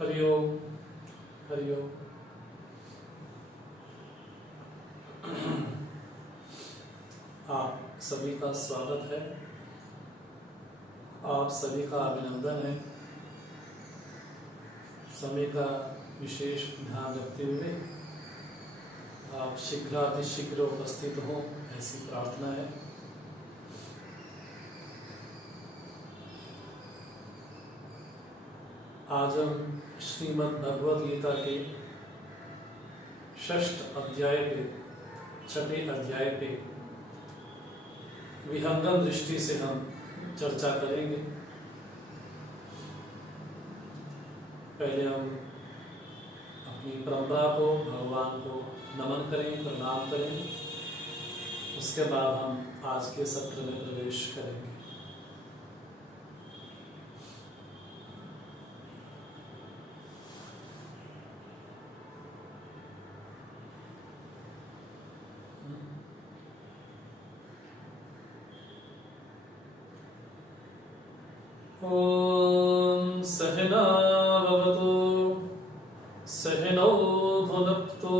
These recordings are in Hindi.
हरिओम हरिओम। आप सभी का स्वागत है, आप सभी का अभिनंदन है। समय का विशेष ध्यान रखते हुए आप शीघ्रातिशीघ्र उपस्थित हो, ऐसी प्रार्थना है। आज हम श्रीमद् भगवद गीता के 6ठ अध्याय पे, 6ठे अध्याय पे विहंगम दृष्टि से हम चर्चा करेंगे। पहले हम अपनी परंपरा को, भगवान को नमन करें, प्रणाम करें। उसके बाद हम आज के सत्र में प्रवेश करेंगे। ओम सहना भवतु सहनौ भुनक्तु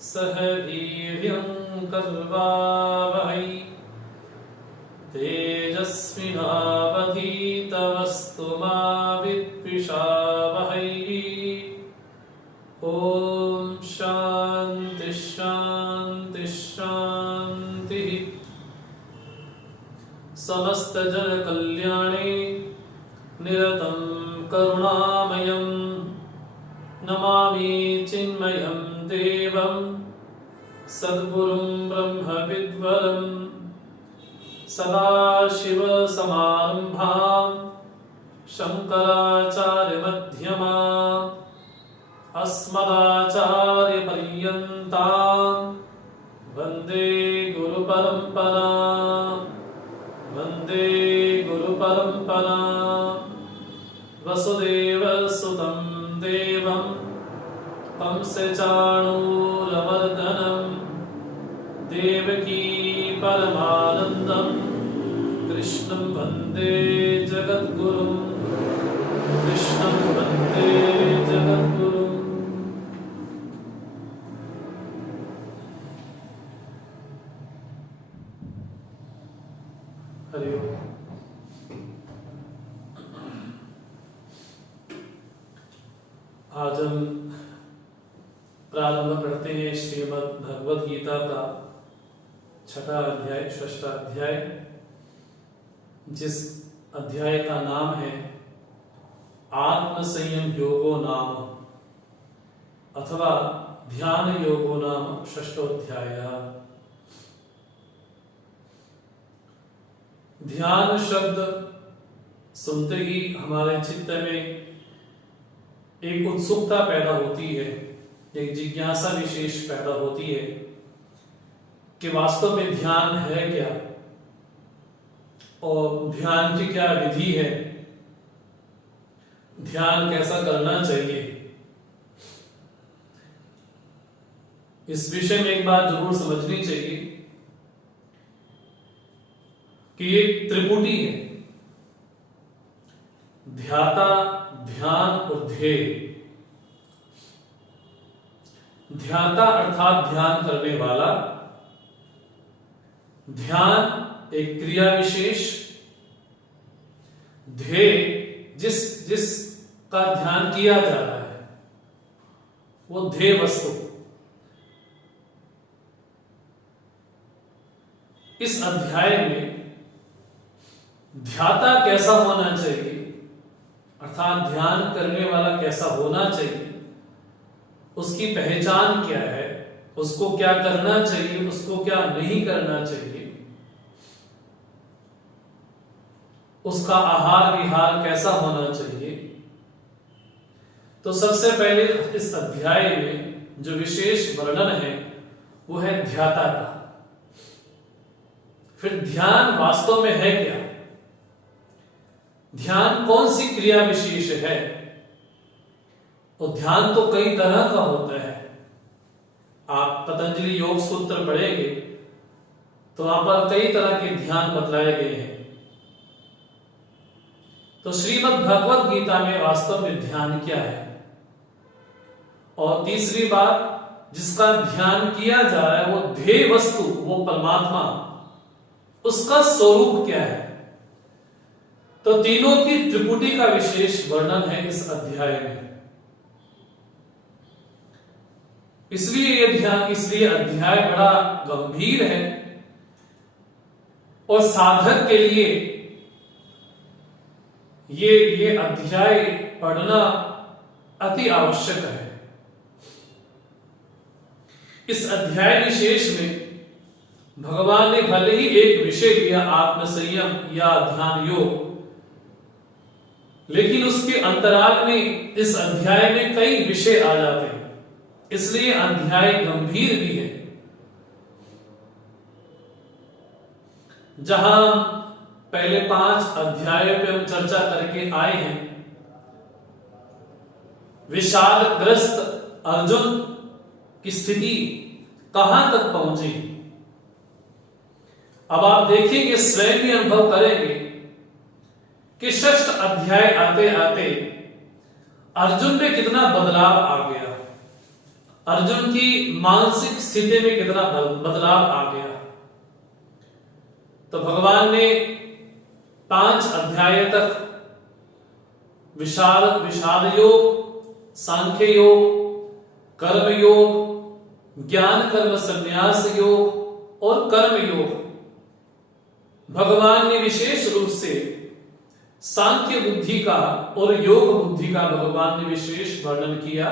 सह वीर्यं कर्वावहै तेजस्विनावधीतमस्तु मा विद्विषावहै। ओम शांति शांति शांति। समस्त जन कल्याणे निरतं करुणामयं नमामि चिन्मयं देवं सद्गुरुं ब्रह्मविद्वरं सदाशिवसमारम्भां शङ्कराचार्यमध्यमाम् अस्मदाचार्यपर्यन्तां वन्दे गुरुपरम्पराम्। वन्दे गुरुपरम्परा। वसुदेवसुतं देवं कंसचाणूरमर्दनं देवकी परमानन्दं कृष्णं वन्दे जगद्गुरुं। कृष्णं वन्दे जगद्गुरुम्। हरिओम। आज हम प्रारंभ करते हैं श्रीमद् भगवद गीता का 6ठा अध्याय, 6ठ अध्याय, जिस अध्याय का नाम है आत्म संयम योगो नाम अथवा ध्यान योगो नाम 6ठो अध्याय। ध्यान शब्द सुनते ही हमारे चित्त में एक उत्सुकता पैदा होती है, एक जिज्ञासा विशेष पैदा होती है कि वास्तव में ध्यान है क्या और ध्यान की क्या विधि है, ध्यान कैसा करना चाहिए। इस विषय में एक बात जरूर समझनी चाहिए कि ये त्रिपुटी है, ध्याता, ध्यान और ध्येय। ध्याता अर्थात ध्यान करने वाला, ध्यान एक क्रिया विशेष, ध्येय जिस का ध्यान किया जा रहा है वो ध्येय वस्तु। इस अध्याय में ध्याता कैसा होना चाहिए अर्थात ध्यान करने वाला कैसा होना चाहिए, उसकी पहचान क्या है, उसको क्या करना चाहिए, उसको क्या नहीं करना चाहिए, उसका आहार विहार कैसा होना चाहिए। तो सबसे पहले इस अध्याय में जो विशेष वर्णन है वो है ध्याता का। फिर ध्यान वास्तव में है क्या, ध्यान कौन सी क्रिया विशेष है। और ध्यान तो कई तरह का होता है। आप पतंजलि योग सूत्र पढ़ेंगे तो वहां पर कई तरह के ध्यान बतलाए गए हैं। तो श्रीमद् भगवत गीता में वास्तव में ध्यान क्या है? और तीसरी बात, जिसका ध्यान किया जा रहा है वो ध्येय वस्तु, वो परमात्मा, उसका स्वरूप क्या है? तो तीनों की त्रिपुटी का विशेष वर्णन है इस अध्याय में। इसलिए अध्याय बड़ा गंभीर है और साधक के लिए ये अध्याय पढ़ना अति आवश्यक है। इस अध्याय विशेष में भगवान ने भले ही एक विषय दिया आत्म संयम या ध्यान योग, लेकिन उसके अंतराल में इस अध्याय में कई विषय आ जाते हैं, इसलिए अध्याय गंभीर भी है। जहां पहले 5 अध्यायों पे हम चर्चा करके आए हैं, विषादग्रस्त अर्जुन की स्थिति कहां तक पहुंची, अब आप देखेंगे, स्वयं भी अनुभव करेंगे कि 6ठ अध्याय आते आते अर्जुन में कितना बदलाव आ गया, अर्जुन की मानसिक स्थिति में कितना बदलाव आ गया। तो भगवान ने 5 अध्याय तक विषाद योग, सांख्य योग, कर्म योग, ज्ञान कर्म संन्यास योग और कर्म योग, भगवान ने विशेष रूप से सांख्य बुद्धि का और योग बुद्धि का भगवान ने विशेष वर्णन किया।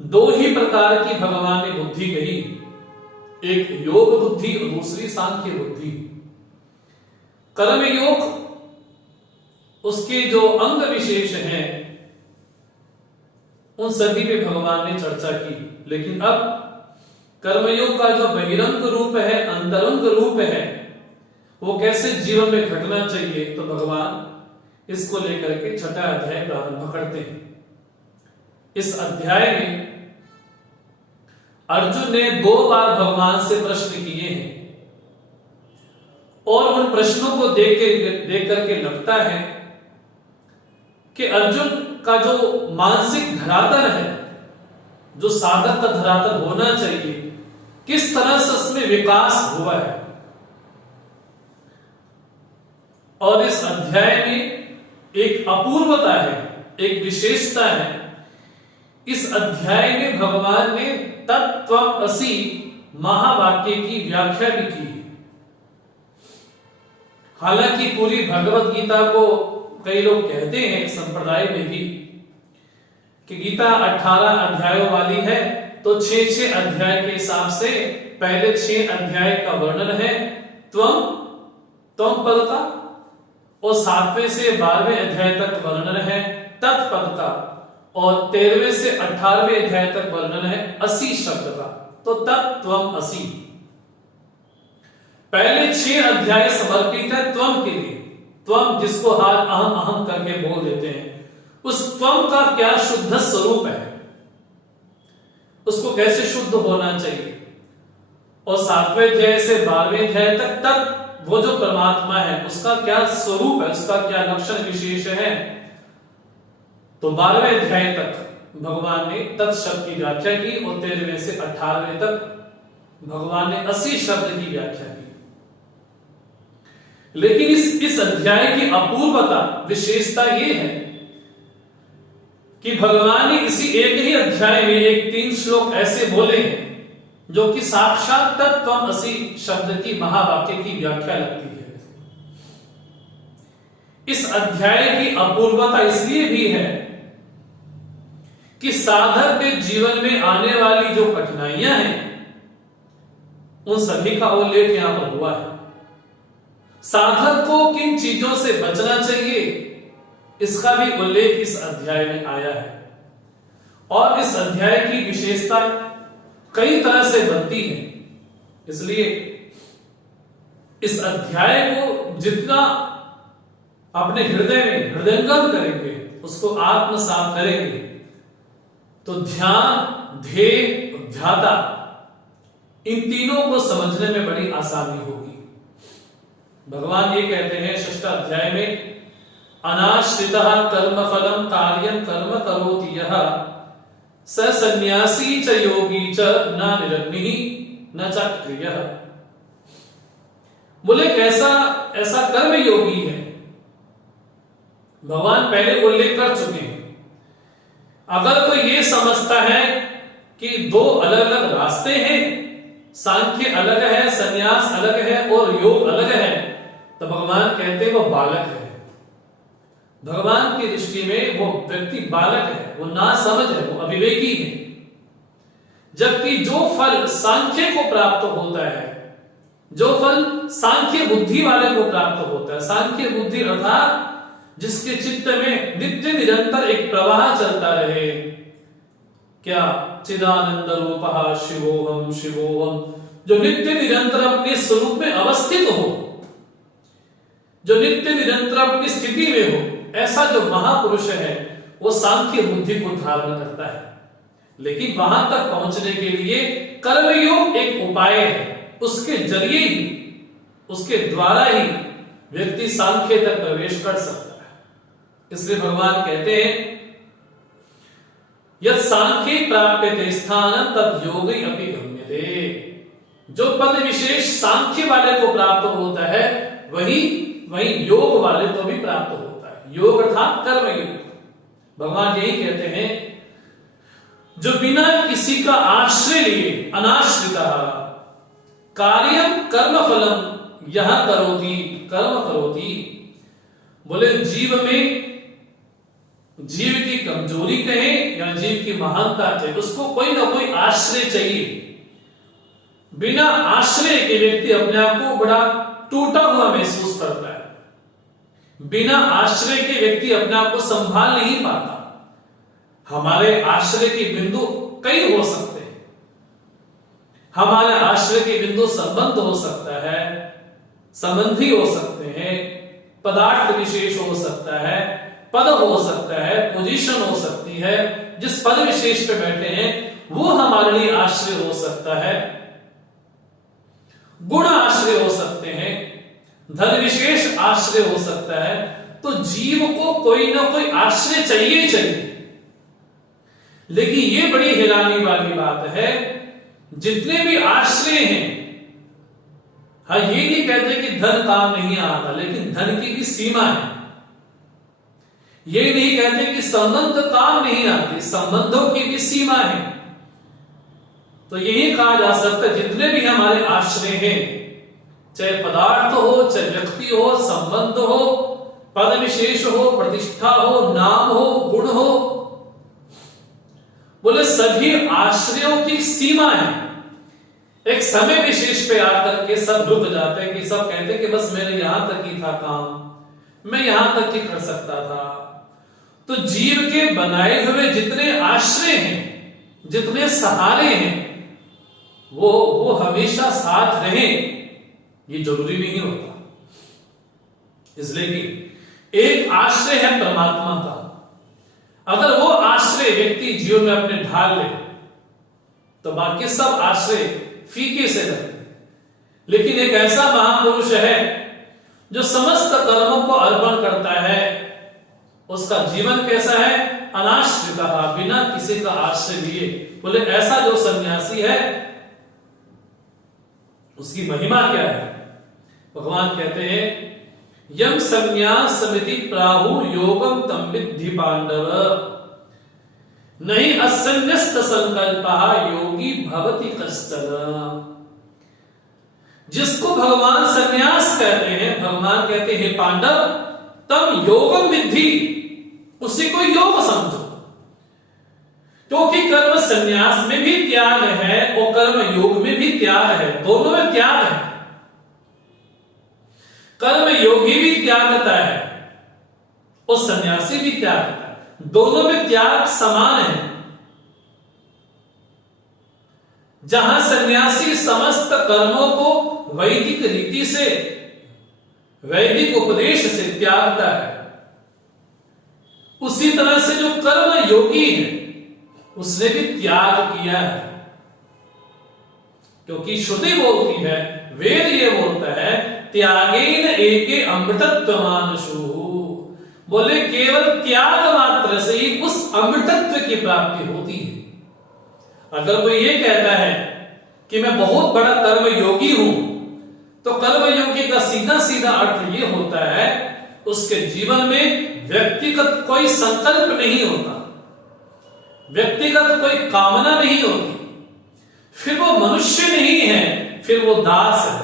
2 ही प्रकार की भगवान ने बुद्धि कही, एक योग बुद्धि और दूसरी सांख्य बुद्धि। कर्म योग, उसके जो अंग विशेष हैं उन सभी पे भगवान ने चर्चा की, लेकिन अब कर्मयोग का जो बहिरंग रूप है, अंतरंग रूप है, वो कैसे जीवन में घटना चाहिए, तो भगवान इसको लेकर के 6ठा अध्याय प्रारंभ करते हैं। इस अध्याय में अर्जुन ने 2 बार भगवान से प्रश्न किए हैं और उन प्रश्नों को देख करके लगता है कि अर्जुन का जो मानसिक धरातल है, जो साधक का धरातल होना चाहिए, किस तरह से उसमें विकास हुआ है। और इस अध्याय में एक अपूर्वता है, एक विशेषता है। इस अध्याय में भगवान ने तत्त्वमसि महावाक्य की व्याख्या भी की। हालांकि पूरी भगवत गीता को कई लोग कहते हैं संप्रदाय में भी कि गीता 18 अध्यायों वाली है, तो 6 अध्याय के हिसाब से पहले 6 अध्याय का वर्णन है त्वम पद का, और 7वें से 12वें अध्याय तक वर्णन है तत्पद का, और 13वें से 18वें अध्याय तक वर्णन है असि शब्द का। तो तत्त्वम असि, पहले 6 अध्याय समर्पित है त्वम के लिए। त्वम जिसको हाल अहम अहम करके बोल देते हैं, उस त्वम का क्या शुद्ध स्वरूप है, उसको कैसे शुद्ध होना चाहिए, और 7वें अध्याय से 12वें अध्याय तक वो जो परमात्मा है उसका क्या स्वरूप है, उसका क्या लक्षण विशेष है। तो 12वें अध्याय तक भगवान ने तत् शब्द की व्याख्या की और 13वें से 18वें तक भगवान ने असि शब्द की व्याख्या की। लेकिन इस अध्याय की अपूर्वता, विशेषता ये है कि भगवान ने इसी एक ही अध्याय में एक 3 श्लोक ऐसे बोले हैं जो कि साक्षात तत्त्वमसि शब्द की महावाक्य की व्याख्या लगती है। इस अध्याय की अपूर्वता इसलिए भी है कि साधक के जीवन में आने वाली जो कठिनाइयां हैं उन सभी का उल्लेख यहां पर हुआ है। साधक को किन चीजों से बचना चाहिए इसका भी उल्लेख इस अध्याय में आया है। और इस अध्याय की विशेषता कई तरह से बनती है, इसलिए इस अध्याय को जितना अपने हृदय में हृदयंगम करेंगे, उसको आत्मसात करेंगे, तो ध्यान, ध्येय, ध्याता, इन तीनों को समझने में बड़ी आसानी होगी। भगवान ये कहते हैं 6 अध्याय में, अनाश्रितः कर्म फलम कार्यं कर्म करोति यः स सन्यासी च योगी च न निरग्निः न च क्रियः। बोले कैसा ऐसा कर्म योगी है, भगवान पहले उल्लेख कर चुके हैं। अगर कोई ये समझता है कि 2 अलग अलग रास्ते हैं, सांख्य अलग है, संन्यास अलग है और योग अलग है, तो भगवान कहते हैं वो बालक है। भगवान की दृष्टि में वो व्यक्ति बालक है, वो ना समझ है, वो अविवेकी है। जबकि जो फल सांख्य को प्राप्त होता है, जो फल सांख्य बुद्धि वाले को प्राप्त होता है, सांख्य बुद्धि अर्थात जिसके चित्त में नित्य निरंतर एक प्रवाह चलता रहे, क्या चिदानंद रूपः शिवोहम शिवोहम, जो नित्य निरंतर अपने स्वरूप में अवस्थित हो, जो नित्य निरंतर अपनी स्थिति में हो, ऐसा जो महापुरुष है वो सांख्य बुद्धि को धारण करता है। लेकिन वहां तक पहुंचने के लिए कर्मयोग एक उपाय है, उसके जरिए ही, उसके द्वारा ही व्यक्ति सांख्य तक प्रवेश कर सकता है। इसलिए भगवान कहते हैं यत् सांख्ये प्राप्यते स्थानं तद् योगे अपि गम्यते। जो पद विशेष सांख्य वाले को प्राप्त होता है वही योग वाले को भी प्राप्त होता है। योग अर्थात कर्म योग। भगवान यही कहते हैं जो बिना किसी का आश्रय लिए अनाश्रिता कार्यम कर्म फलम यह करोति कर्म करोति। बोले जीव में जीव की कमजोरी कहे या जीव की महानता कहे, उसको कोई ना कोई आश्रय चाहिए। बिना आश्रय के व्यक्ति अपने आप को बड़ा टूटा हुआ महसूस करता है। बिना आश्रय के व्यक्ति अपने आप को संभाल नहीं पाता। हमारे आश्रय के बिंदु कई हो सकते हैं। हमारे आश्रय के बिंदु संबंध हो सकता है, संबंधी हो सकते हैं, पदार्थ विशेष हो सकता है, पद हो सकता है, पोजीशन हो सकती है। जिस पद विशेष पे बैठे हैं वो हमारे लिए आश्रय हो सकता है, गुण आश्रय हो सकते हैं, धन विशेष आश्रय हो सकता है। तो जीव को कोई ना कोई आश्रय चाहिए ही चाहिए। लेकिन ये बड़ी हैरानी वाली बात है, जितने भी आश्रय हैं, हाँ ये नहीं कहते कि धन काम नहीं आता, लेकिन धन की भी सीमा है। ये नहीं कहते कि संबंध काम नहीं आते, संबंधों की भी सीमा है। तो यही कहा जा सकता है जितने भी हमारे आश्रय हैं, चाहे पदार्थ हो, चाहे व्यक्ति हो, संबंध हो, पद विशेष हो, प्रतिष्ठा हो, नाम हो, गुण हो, बोले सभी आश्रयों की सीमा है। एक समय विशेष पे आकर के सब रुक जाते हैं कि सब कहते हैं कि बस मेरे यहां तक ही था काम, मैं यहां तक ही कर सकता था। तो जीव के बनाए हुए जितने आश्रय हैं, जितने सहारे हैं, वो हमेशा साथ रहे ये जरूरी नहीं होता। इसलिए कि एक आश्रय है परमात्मा का, अगर वो आश्रय व्यक्ति जीवन में अपने ढाल ले तो बाकी सब आश्रय फीके से लगते। लेकिन एक ऐसा महापुरुष है जो समस्त कर्मों को अर्पण करता है, उसका जीवन कैसा है? अनाश्रित, बिना किसी का आश्रय लिए। बोले ऐसा जो सन्यासी है उसकी महिमा क्या है? भगवान कहते हैं यम संन्यास समिति प्राहु योगम तम विद्धि पांडव नहीं असन्यस्त संकल्पः योगी भवति कश्चन। जिसको भगवान संन्यास कहते हैं, भगवान कहते हैं पांडव तम योगम विद्धि, उसी को योग समझो। क्योंकि कर्म संन्यास में भी त्याग है और कर्म योग में भी त्याग है, दोनों में त्याग है। कर्म योगी भी त्यागता है और सन्यासी भी त्यागता है, दोनों में त्याग समान है। जहां सन्यासी समस्त कर्मों को वैदिक रीति से, वैदिक उपदेश से त्यागता है, उसी तरह से जो कर्म योगी है उसने भी त्याग किया है। क्योंकि श्रुति बोलती है, वेद ये बोलता है त्यागेन एके अमृतत्व मानुषु। बोले केवल त्याग मात्र से ही उस अमृतत्व की प्राप्ति होती है। अगर कोई ये कहता है कि मैं बहुत बड़ा कर्म योगी हूं, तो कर्म योगी का सीधा सीधा अर्थ ये होता है उसके जीवन में व्यक्तिगत कोई संकल्प नहीं होता, व्यक्तिगत कोई कामना नहीं होती, फिर वो मनुष्य नहीं है, फिर वो दास है।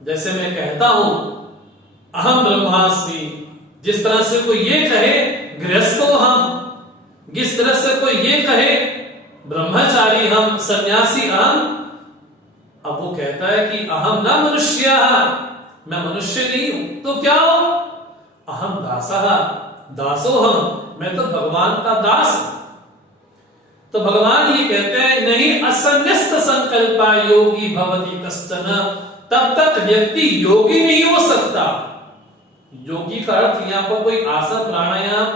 जैसे मैं कहता हूं अहम ब्रह्मास्मि, जिस तरह से कोई ये कहे गृहस्थो हम, जिस तरह से कोई ये कहे ब्रह्मचारी हम, सन्यासी हम, अब वो कहता है कि अहम न मनुष्य, मैं मनुष्य नहीं हूं, तो क्या हो? अहम दासः दासो हम, मैं तो भगवान का दास हूं। तो भगवान ये कहते हैं नहीं असन्यस्त संकल्पा योगी भवति कश्चन, तब तक व्यक्ति योगी नहीं हो सकता। योगी का अर्थ यहां पर कोई आसन प्राणायाम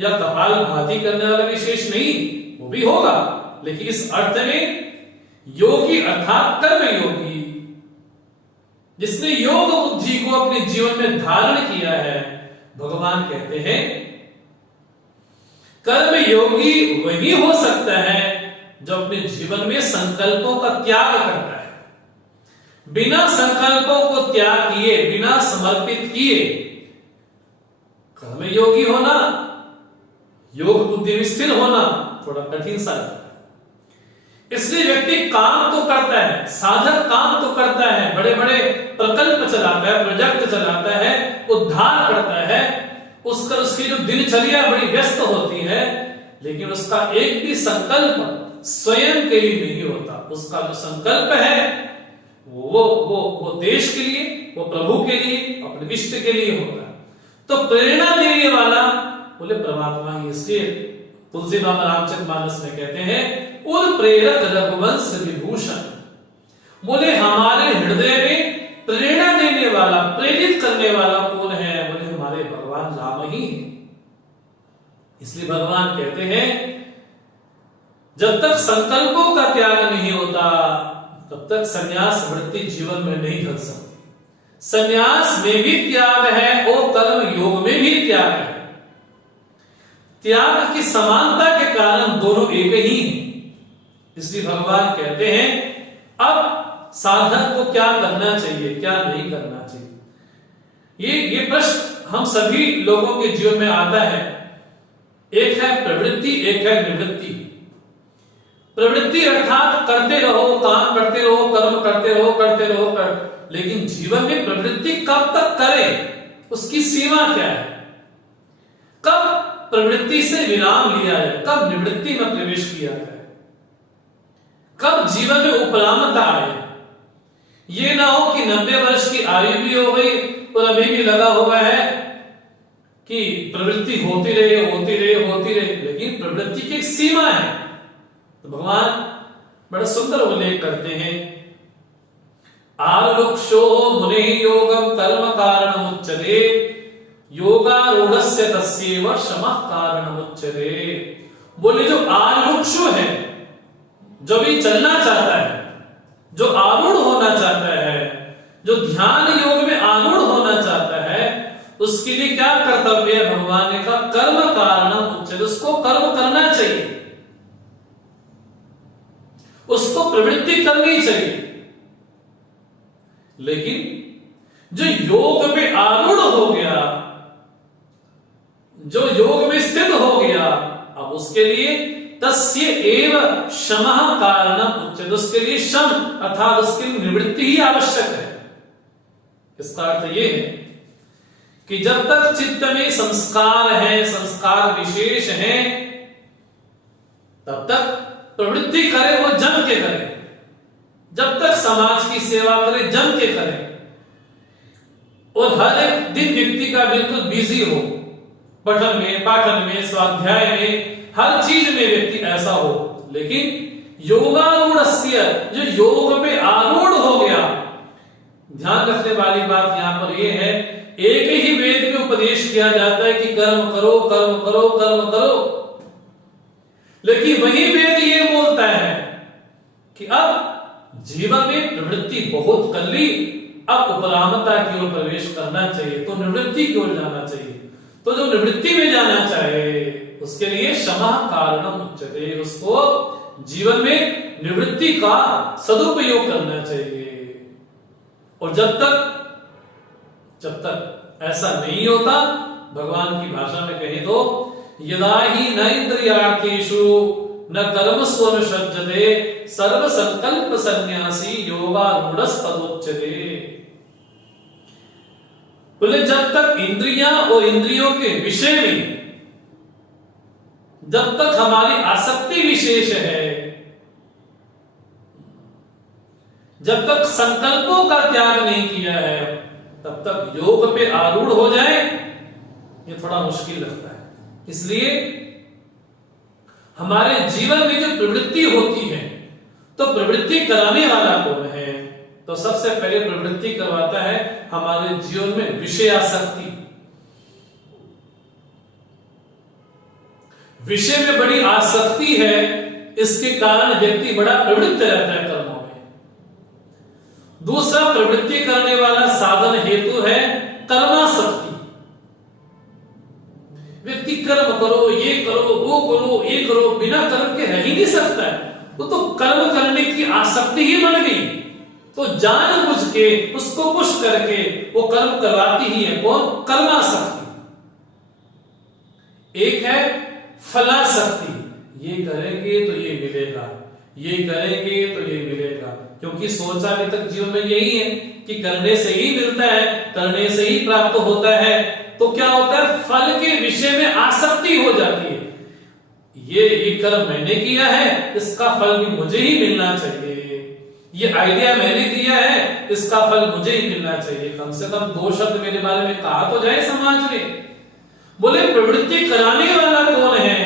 या कपालभाति करने वाला विशेष नहीं, वो भी होगा, लेकिन इस अर्थ में योगी अर्थात कर्म योगी, जिसने योग बुद्धि को अपने जीवन में धारण किया है। भगवान कहते हैं कर्म योगी वही हो सकता है जो अपने जीवन में संकल्पों का त्याग करता है। बिना संकल्पों को त्याग किए, बिना समर्पित किए कर्म योगी होना, योग बुद्धि में स्थिर होना थोड़ा कठिन सा है। इसलिए व्यक्ति काम तो करता है, साधक काम तो करता है, बड़े बड़े प्रकल्प चलाता है, प्रोजेक्ट चलाता है, उद्धार करता है, उसकी जो दिनचर्या बड़ी व्यस्त होती है, लेकिन उसका एक भी संकल्प स्वयं के लिए नहीं होता। उसका जो संकल्प है वो देश के लिए, वो प्रभु के लिए, अपने इष्ट के लिए होता है। तो प्रेरणा देने वाला बोले परमात्मा ही। इसलिए तुलसी बाबा रामचरितमानस में कहते हैं उर प्रेरक रघुवंश विभूषण, बोले हमारे हृदय में प्रेरणा देने वाला, प्रेरित करने वाला कौन है? बोले हमारे भगवान राम ही है। इसलिए भगवान कहते हैं जब तक संकल्पों का त्याग नहीं होता तब तक संन्यास वृत्ति जीवन में नहीं ढल सकती। संन्यास में भी त्याग है और कर्म योग में भी त्याग है। त्याग की समानता के कारण दोनों एक ही हैं। इसलिए भगवान कहते हैं अब साधक को क्या करना चाहिए, क्या नहीं करना चाहिए। ये प्रश्न हम सभी लोगों के जीवन में आता है। एक है प्रवृत्ति, एक है निवृत्ति। प्रवृत्ति अर्थात करते रहो, काम करते रहो, कर्म करते रहो, करते रहो, लेकिन जीवन में प्रवृत्ति कब तक करें, उसकी सीमा क्या है? कब प्रवृत्ति से विराम लिया जाए, कब निवृत्ति में प्रवेश किया जाए, कब जीवन में उपरामता आए। ये ना हो कि 90 वर्ष की आयु भी हो गई और अभी भी लगा हुआ है कि प्रवृत्ति होती रहे, होती रहे, होती रहे, लेकिन प्रवृत्ति की एक सीमा है। तो भगवान बड़ा सुंदर उल्लेख करते हैं आरुक्षो मुने योगम कर्म कारणम उच्यते योगारूढ़स्य तस्यैव शमः कारणम उच्यते। बोले जो आरुक्षो है, जो भी चलना चाहता है, जो आरूढ़ होना चाहता है, जो ध्यान योग में आरूढ़ होना चाहता है, उसके लिए क्या कर्तव्य है? भगवान ने कहा कर्म कारणम उच्यते, उसको कर्म करना चाहिए, उसको प्रवृत्ति करनी चाहिए। लेकिन जो योग में आरूढ़ हो गया, जो योग में स्थित हो गया, अब उसके लिए तस्य एव शमः कारणम उच्यते, उसके लिए शम अर्थात उसकी निवृत्ति ही आवश्यक है। इसका अर्थ यह है कि जब तक चित्त में संस्कार है, संस्कार विशेष है, तब तक प्रवृत्ति करे वो जम के करे, जब तक समाज की सेवा करे जम के करे, और हर एक दिन व्यक्ति का बिल्कुल बिजी हो, पठन में, पाठन में, स्वाध्याय में, हर चीज में व्यक्ति ऐसा हो। लेकिन योगारूढ़स्य, जो योग में आरूढ़ हो गया, ध्यान रखने वाली बात यहां पर यह है, एक ही वेद में उपदेश किया जाता है कि कर्म करो, कर्म करो, कर्म करो, लेकिन वही वेद ये बोलता है कि अब जीवन में प्रवृत्ति बहुत कर ली, अब उपरामता की ओर प्रवेश करना चाहिए, तो निवृत्ति की ओर जाना चाहिए। तो जो निवृत्ति में जाना चाहे उसके लिए क्षमा कारणम उच्यते, उसको जीवन में निवृत्ति का सदुपयोग करना चाहिए। और जब तक ऐसा नहीं होता, भगवान की भाषा में कहे तो यदा ही न इंद्रियार्थेषु न कर्मसु अनुषज्यते सर्व संकल्प सन्यासी योगारूढ़स्तदोच्यते। बोले जब तक इंद्रियां और इंद्रियों के विषय में जब तक हमारी आसक्ति विशेष है, जब तक संकल्पों का त्याग नहीं किया है, तब तक योग पे आरूढ़ हो जाए ये थोड़ा मुश्किल लगता है। इसलिए हमारे जीवन में जो प्रवृत्ति होती है, तो प्रवृत्ति कराने वाला कौन है? तो सबसे पहले प्रवृत्ति करवाता है हमारे जीवन में विषयासक्ति। विषय में बड़ी आसक्ति है, इसके कारण व्यक्ति बड़ा प्रवृत्त रहता है कर्मों में। दूसरा प्रवृत्ति करने वाला साधन हेतु है कर्मासक्ति। व्यक्ति कर्म करो, ये करो, वो करो, ये करो, बिना कर्म के रह ही नहीं सकता है। वो तो कर्म करने की आसक्ति ही बन गई, तो जानबूझ के उसको पुश करके वो कर्म करवाती ही है। कौन? कर्मासक्ति। एक है फलासक्ति, ये करेंगे तो ये मिलेगा, ये करेंगे तो ये मिलेगा, क्योंकि सोचा अभी तक जीवन में यही है कि करने से ही मिलता है, करने से ही प्राप्त होता है। तो क्या होता है? फल के विषय में आसक्ति हो जाती है। ये कर्म मैंने किया है, इसका फल भी मुझे ही मिलना चाहिए। ये आइडिया मैंने दिया है, इसका फल मुझे ही मिलना चाहिए। कम से कम 2 शब्द मेरे बारे में कहा तो जाए समाज में। बोले प्रवृत्ति कराने वाला कौन है?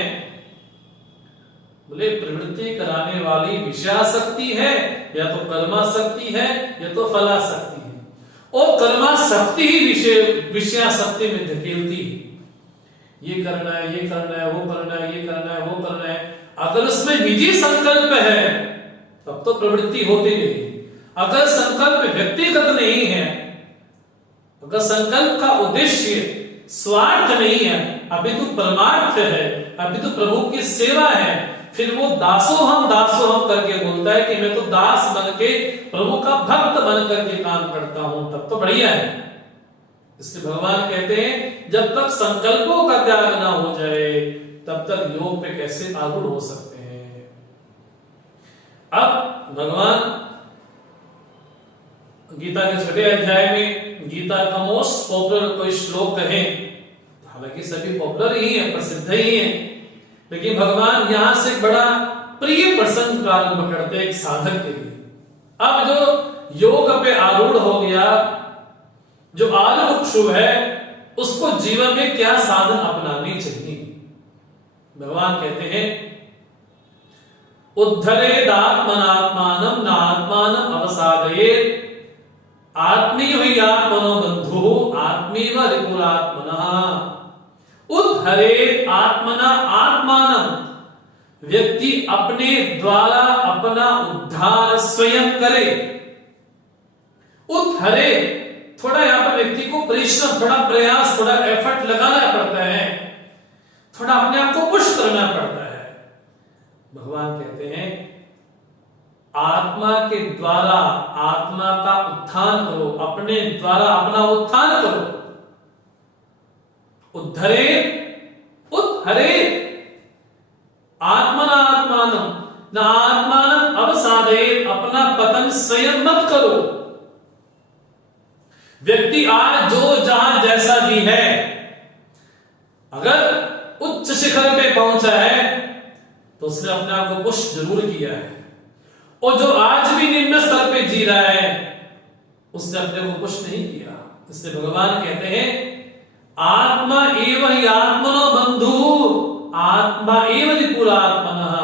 बोले प्रवृत्ति कराने वाली विषयासक्ति है, या तो कर्मासक्ति है, या तो फलासक्ति है। और कर्मासक्ति ही विषयासक्ति में धकेलती है। ये करना है, ये करना है, वो करना है, ये करना है, वो करना है। अगर उसमें निजी संकल्प है तब तो प्रवृत्ति होती नहीं। अगर संकल्प व्यक्तिगत नहीं है, अगर संकल्प का उद्देश्य स्वार्थ नहीं है, अभी तो परमार्थ है, अभी तो प्रभु की सेवा है, फिर वो दासोहम करके बोलता है कि मैं तो दास बन के प्रभु का भक्त बन करके काम करता हूं, तब तो बढ़िया है। इसलिए भगवान कहते हैं जब तक संकल्पों का त्याग ना हो जाए तब तक योग पे कैसे आरूढ़ हो सकते हैं। अब भगवान गीता के 6वें अध्याय में गीता का मोस्ट पॉपुलर कोई श्लोक कहे, हालांकि सभी पॉपुलर ही है, प्रसिद्ध ही है, लेकिन भगवान यहां से बड़ा प्रिय प्रसंग प्रारंभ करते हैं एक साधक के लिए। अब जो योग पे आरूढ़ हो गया, जो आलमुक्षु है, उसको जीवन में क्या साधन अपनानी चाहिए? भगवान कहते हैं उद्धरेदात्मनात्मानं नात्मानं अवसादयेत् आत्मीय ही आत्मनो बंधु आत्मीव रिपुरात्मनः। उद्धरेत् आत्मना आत्मानं, व्यक्ति अपने द्वारा अपना उद्धार स्वयं करे। उद्धरे, थोड़ा यहां पर व्यक्ति को परिश्रम, थोड़ा प्रयास, थोड़ा एफर्ट लगाना पड़ता है, थोड़ा अपने आप को पुश करना पड़ता है। भगवान कहते हैं आत्मा के द्वारा आत्मा का उत्थान करो, अपने द्वारा अपना उत्थान करो। उद्धरे उद्धरे आत्मना आत्मानं न आत्मानं अवसादयेत्, अपना पतन स्वयं मत करो। व्यक्ति आज जो जहां जैसा भी है, अगर उच्च शिखर पे पहुंचा है तो उसने अपने आप को पुश जरूर किया है, और जो आज भी निम्न स्तर पे जी रहा है उसने अपने को पुश नहीं किया। इसलिए भगवान कहते हैं आत्मा एव हि आत्मनो बंधु आत्मा एव रिपुरात्मनः।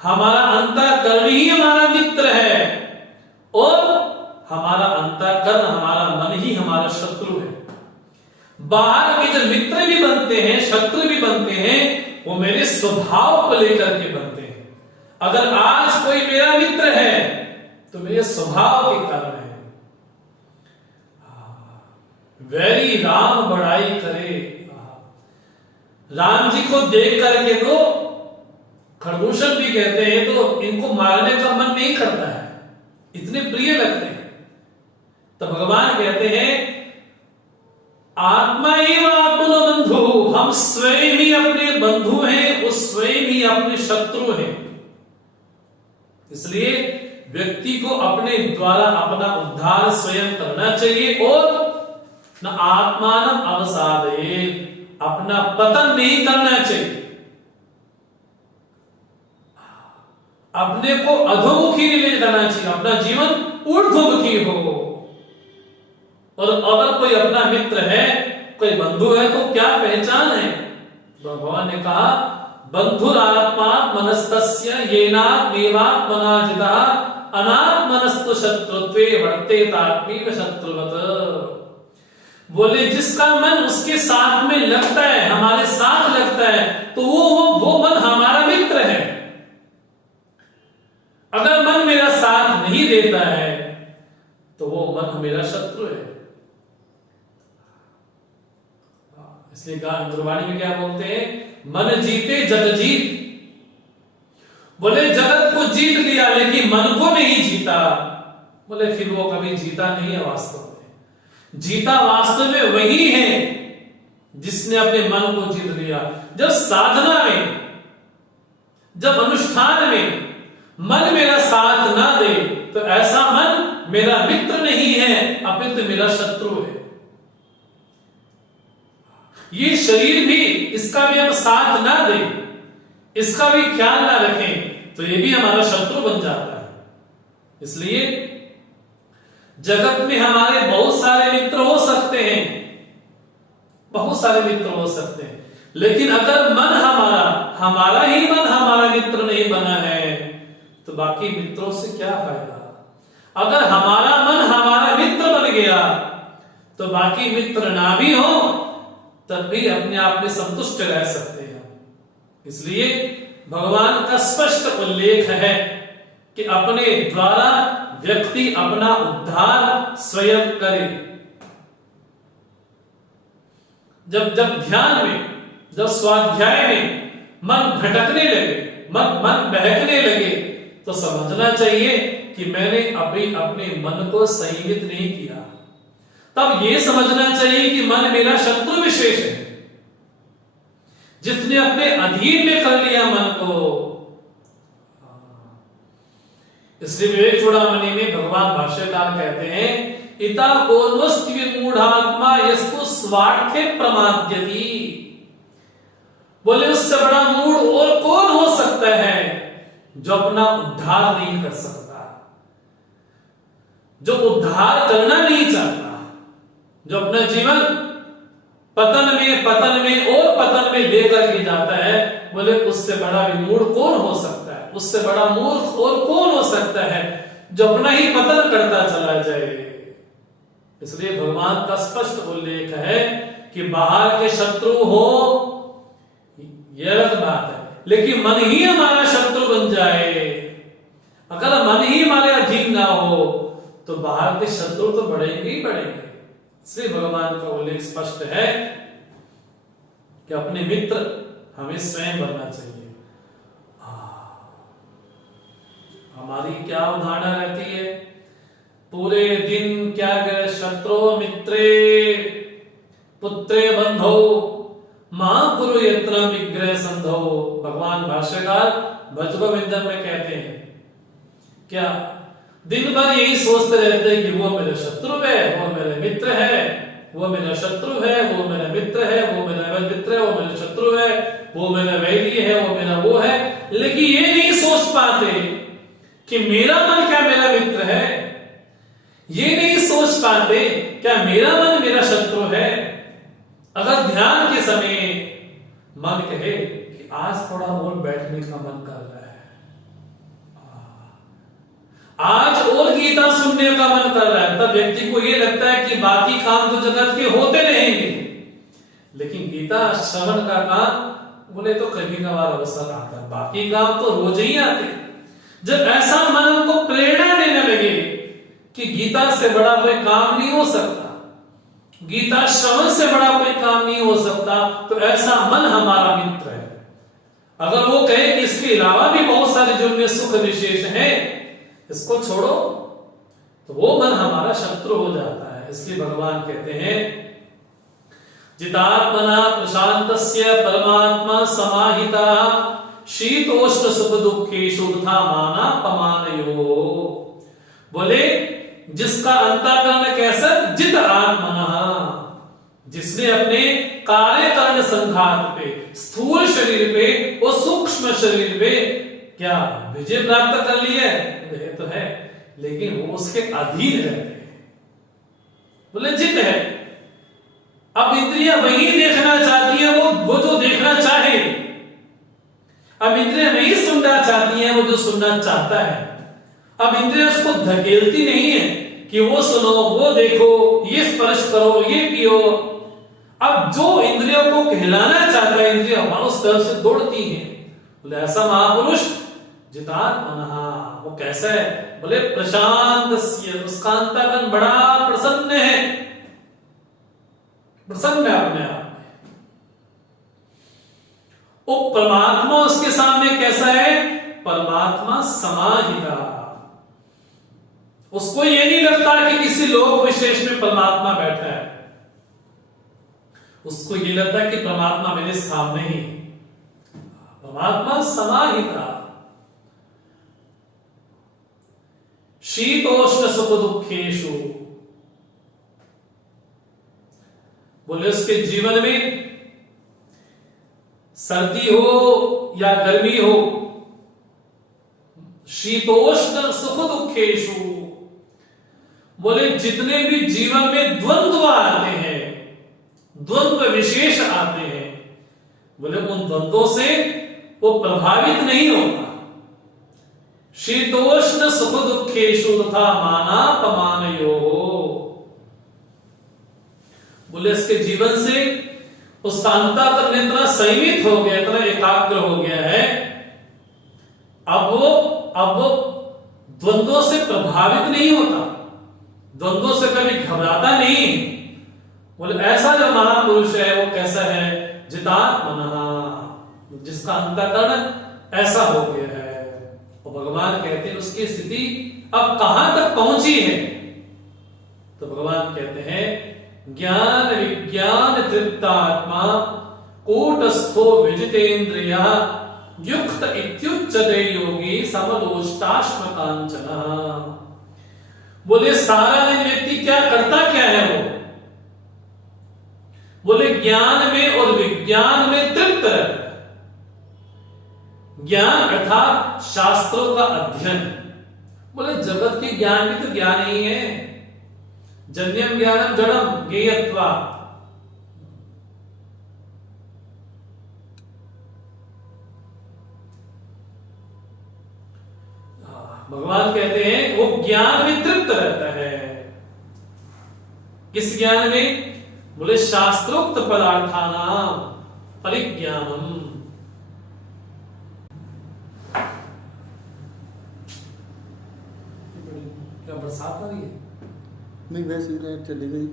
हमारा अंतःकरण ही हमारा मित्र है, और हमारा अंतःकरण, हमारा मन ही हमारा शत्रु है। बाहर के जो मित्र भी बनते हैं, शत्रु भी बनते हैं, वो मेरे स्वभाव को लेकर के बनते हैं। अगर आज कोई मेरा मित्र है तो मेरे स्वभाव के कारण है। वैरी राम बड़ाई करे। राम जी को देख करके तो खरदूषण भी कहते हैं तो इनको मारने का मन नहीं करता है, इतने प्रिय लगते हैं। तो भगवान कहते हैं आत्मा एव आत्मनो बंधु, हम स्वयं ही अपने बंधु हैं, वो स्वयं ही अपने शत्रु हैं। इसलिए व्यक्ति को अपने द्वारा अपना उद्धार स्वयं करना चाहिए और न आत्मान अवसादे, अपना पतन नहीं करना चाहिए, अपने को अधोमुखी नहीं करना चाहिए, अपना जीवन ऊर्ध्वमुखी हो। और अगर कोई अपना मित्र है, कोई बंधु है तो क्या पहचान है? तो भगवान ने कहा बंधुरात्मा मनस्तस्य येनात्मेवात्मना जितः अनात्मनस्तु शत्रुत्वे वर्तेतात्मीव शत्रुवत्। बोले जिसका मन उसके साथ में लगता है, हमारे साथ लगता है, तो वो मन हमारा मित्र है। अगर मन मेरा साथ नहीं देता है तो वो मन मेरा शत्रु है। इसलिए गुरबाणी में क्या बोलते हैं, मन जीते जग जीत। बोले जगत को जीत लिया लेकिन मन को नहीं जीता, बोले फिर वो कभी जीता नहीं है। वास्तव में जीता वास्तव में वही है जिसने अपने मन को जीत लिया। जब साधना में, जब अनुष्ठान में मन मेरा साथ ना दे तो ऐसा मन मेरा मित्र नहीं है, अपितु मेरा शत्रु है। ये शरीर भी, इसका भी हम साथ ना दें, इसका भी ख्याल ना रखें तो ये भी हमारा शत्रु बन जाता है। इसलिए जगत में हमारे बहुत सारे मित्र हो सकते हैं, बहुत सारे मित्र हो सकते हैं, लेकिन अगर मन हमारा ही मन हमारा मित्र नहीं बना है तो बाकी मित्रों से क्या फायदा। अगर हमारा मन हमारा मित्र बन गया तो बाकी मित्र ना भी हो तब भी अपने आप में संतुष्ट रह सकते हैं। इसलिए भगवान का स्पष्ट उल्लेख है कि अपने द्वारा व्यक्ति अपना उद्धार स्वयं करे। जब ध्यान में, जब स्वाध्याय में मन भटकने लगे, मन बहकने लगे तो समझना चाहिए कि मैंने अपने मन को संयमित नहीं किया। तब यह समझना चाहिए कि मन मेरा शत्रु विशेष है, जिसने अपने अधीन में कर लिया मन को। इसलिए विवेक चूड़ामणि में भगवान भाष्यकार कहते हैं इता कोन्वस्ति विमूढ़ात्मा यस्तु स्वार्थे प्रमाद्यति। बोले उससे बड़ा मूढ़ और कौन हो सकता है जो अपना उद्धार नहीं कर सकता, जो उद्धार करना नहीं चाहता, जो अपना जीवन पतन में लेकर के जाता है। बोले उससे बड़ा विमूढ़ कौन हो सकता है, उससे बड़ा मूर्ख और कौन हो सकता है जो अपना ही पतन करता चला जाए। इसलिए भगवान का स्पष्ट उल्लेख है कि बाहर के शत्रु हो यह अलग बात है, लेकिन मन ही हमारा शत्रु बन जाए, अगर मन ही हमारे अधीन ना हो तो बाहर के शत्रु तो बढ़ेंगे ही बढ़ेंगे। इसलिए भगवान का उल्लेख स्पष्ट है कि अपने मित्र हमें स्वयं बनना चाहिए। हमारी क्या उदाहरण रहती है, पूरे दिन क्या गए, शत्रु मित्रे पुत्रे बंधो मां कुरु यत्र विग्रह संधो। भगवान भाष्यकार भजगोविंदम में कहते हैं क्या दिन भर यही सोचते रहते हैं कि वो मेरा शत्रु है, वो मेरा मित्र है, वो मेरा शत्रु है, वो मेरा मित्र है, वो मेरा मित्र है, वो मेरा शत्रु है, वो मेरा वैरी है, वो मेरा वो है। लेकिन ये नहीं सोच पाते कि मेरा मन क्या मेरा मित्र है, ये नहीं सोच पाते क्या मेरा मन मेरा शत्रु है। अगर ध्यान के समय मन कहे कि आज थोड़ा और बैठने का मन कर रहा है, आज और गीता सुनने का मन कर रहा है, तब व्यक्ति को यह लगता है कि बाकी काम तो जगत के होते रहेंगे, लेकिन गीता श्रवण का काम बोले तो कभी कभार अवसर आता है, बाकी काम तो रोज ही आते। जब ऐसा मन हमको प्रेरणा देने लगे कि गीता से बड़ा कोई काम नहीं हो सकता, गीता श्रवण से बड़ा कोई काम नहीं हो सकता, तो ऐसा मन हमारा मित्र है। अगर वो कहे कि इसके अलावा भी बहुत सारे जो में सुख विशेष हैं, इसको छोड़ो, तो वो मन हमारा शत्रु हो जाता है। इसलिए भगवान कहते हैं जितात्मना प्रशांतस्य परमात्मा समाहिता शीतोष्ण सुख दुखेषु तथा मानापमानयो। बोले जिसका अंतःकरण कैसा, जित आत्मना, जिसने अपने कार्यकरण संघात पे, स्थूल शरीर पे और सूक्ष्म शरीर पे क्या विजय प्राप्त कर ली है, तो है, लेकिन वो उसके अधीन रहते हैं। बोले जित है। अब इंद्रियां वही देखना चाहती है वो जो देखना चाहे। अब इंद्रियां नहीं सुनना चाहती है वो जो सुनना चाहता है। अब इंद्रियां उसको धकेलती नहीं है कि वो सुनो, वो देखो, ये स्पर्श करो, ये पियो। अब जो इंद्रियों को कहलाना चाहता है, इंद्रियां उस तरफ से दौड़ती हैं। बोले ऐसा महापुरुष जितात्मनः, वो कैसा है? बोले प्रशांतस्य, उसका अंतःकरण बड़ा प्रसन्न है, प्रसन्न है अपने आप में। वो परमात्मा उसके सामने कैसा है? परमात्मा समाहिता। उसको ये नहीं लगता कि किसी लोक विशेष में परमात्मा बैठा है, उसको ये लगता है कि परमात्मा मेरे सामने ही। परमात्मा समाहिता, शीतोष्ण सुख दुखेषु। बोले उसके जीवन में सर्दी हो या गर्मी हो, शीतोष्ण सुख दुखेषु। बोले जितने भी जीवन में द्वंद्व आते हैं, द्वंद्व विशेष आते हैं, बोले उन द्वंद्वों से वो प्रभावित नहीं होता। शीतोष्ण सुख दुखेषु तथा मानापमानयो। बोले इसके जीवन से उसका अंतःकरण इतना संयमित हो गया, इतना एकाग्र हो गया है, अब वो द्वंद्वों से प्रभावित नहीं होता, द्वंद्वों से कभी घबराता नहीं। बोले ऐसा जो महापुरुष है वो कैसा है? जितात्मनः, जिसका अंतःकरण ऐसा हो गया है। और भगवान कहते हैं उसकी स्थिति अब कहां तक पहुंची है? तो भगवान कहते हैं ज्ञान विज्ञान तृप्तात्मा कूटस्थो विजितेन्द्रियः युक्त इत्युच्यते योगी समलोष्टाश्म कांचनः। बोले सारा दिन व्यक्ति क्या करता क्या है वो? बोले ज्ञान में और विज्ञान में तृप्त रहता है। ज्ञान अर्थात शास्त्रों का अध्ययन। बोले जगत के ज्ञान भी तो ज्ञान ही है। जन्यम ज्ञानम जड़म ज्ञेयत्वा। भगवान कहते हैं वो ज्ञान में तृप्त रहता है। किस ज्ञान में? बोले शास्त्रोक्त पदार्थानाम परिज्ञानम। क्या बरसात आ रही है? नहीं, वैसे लाइट चली गई।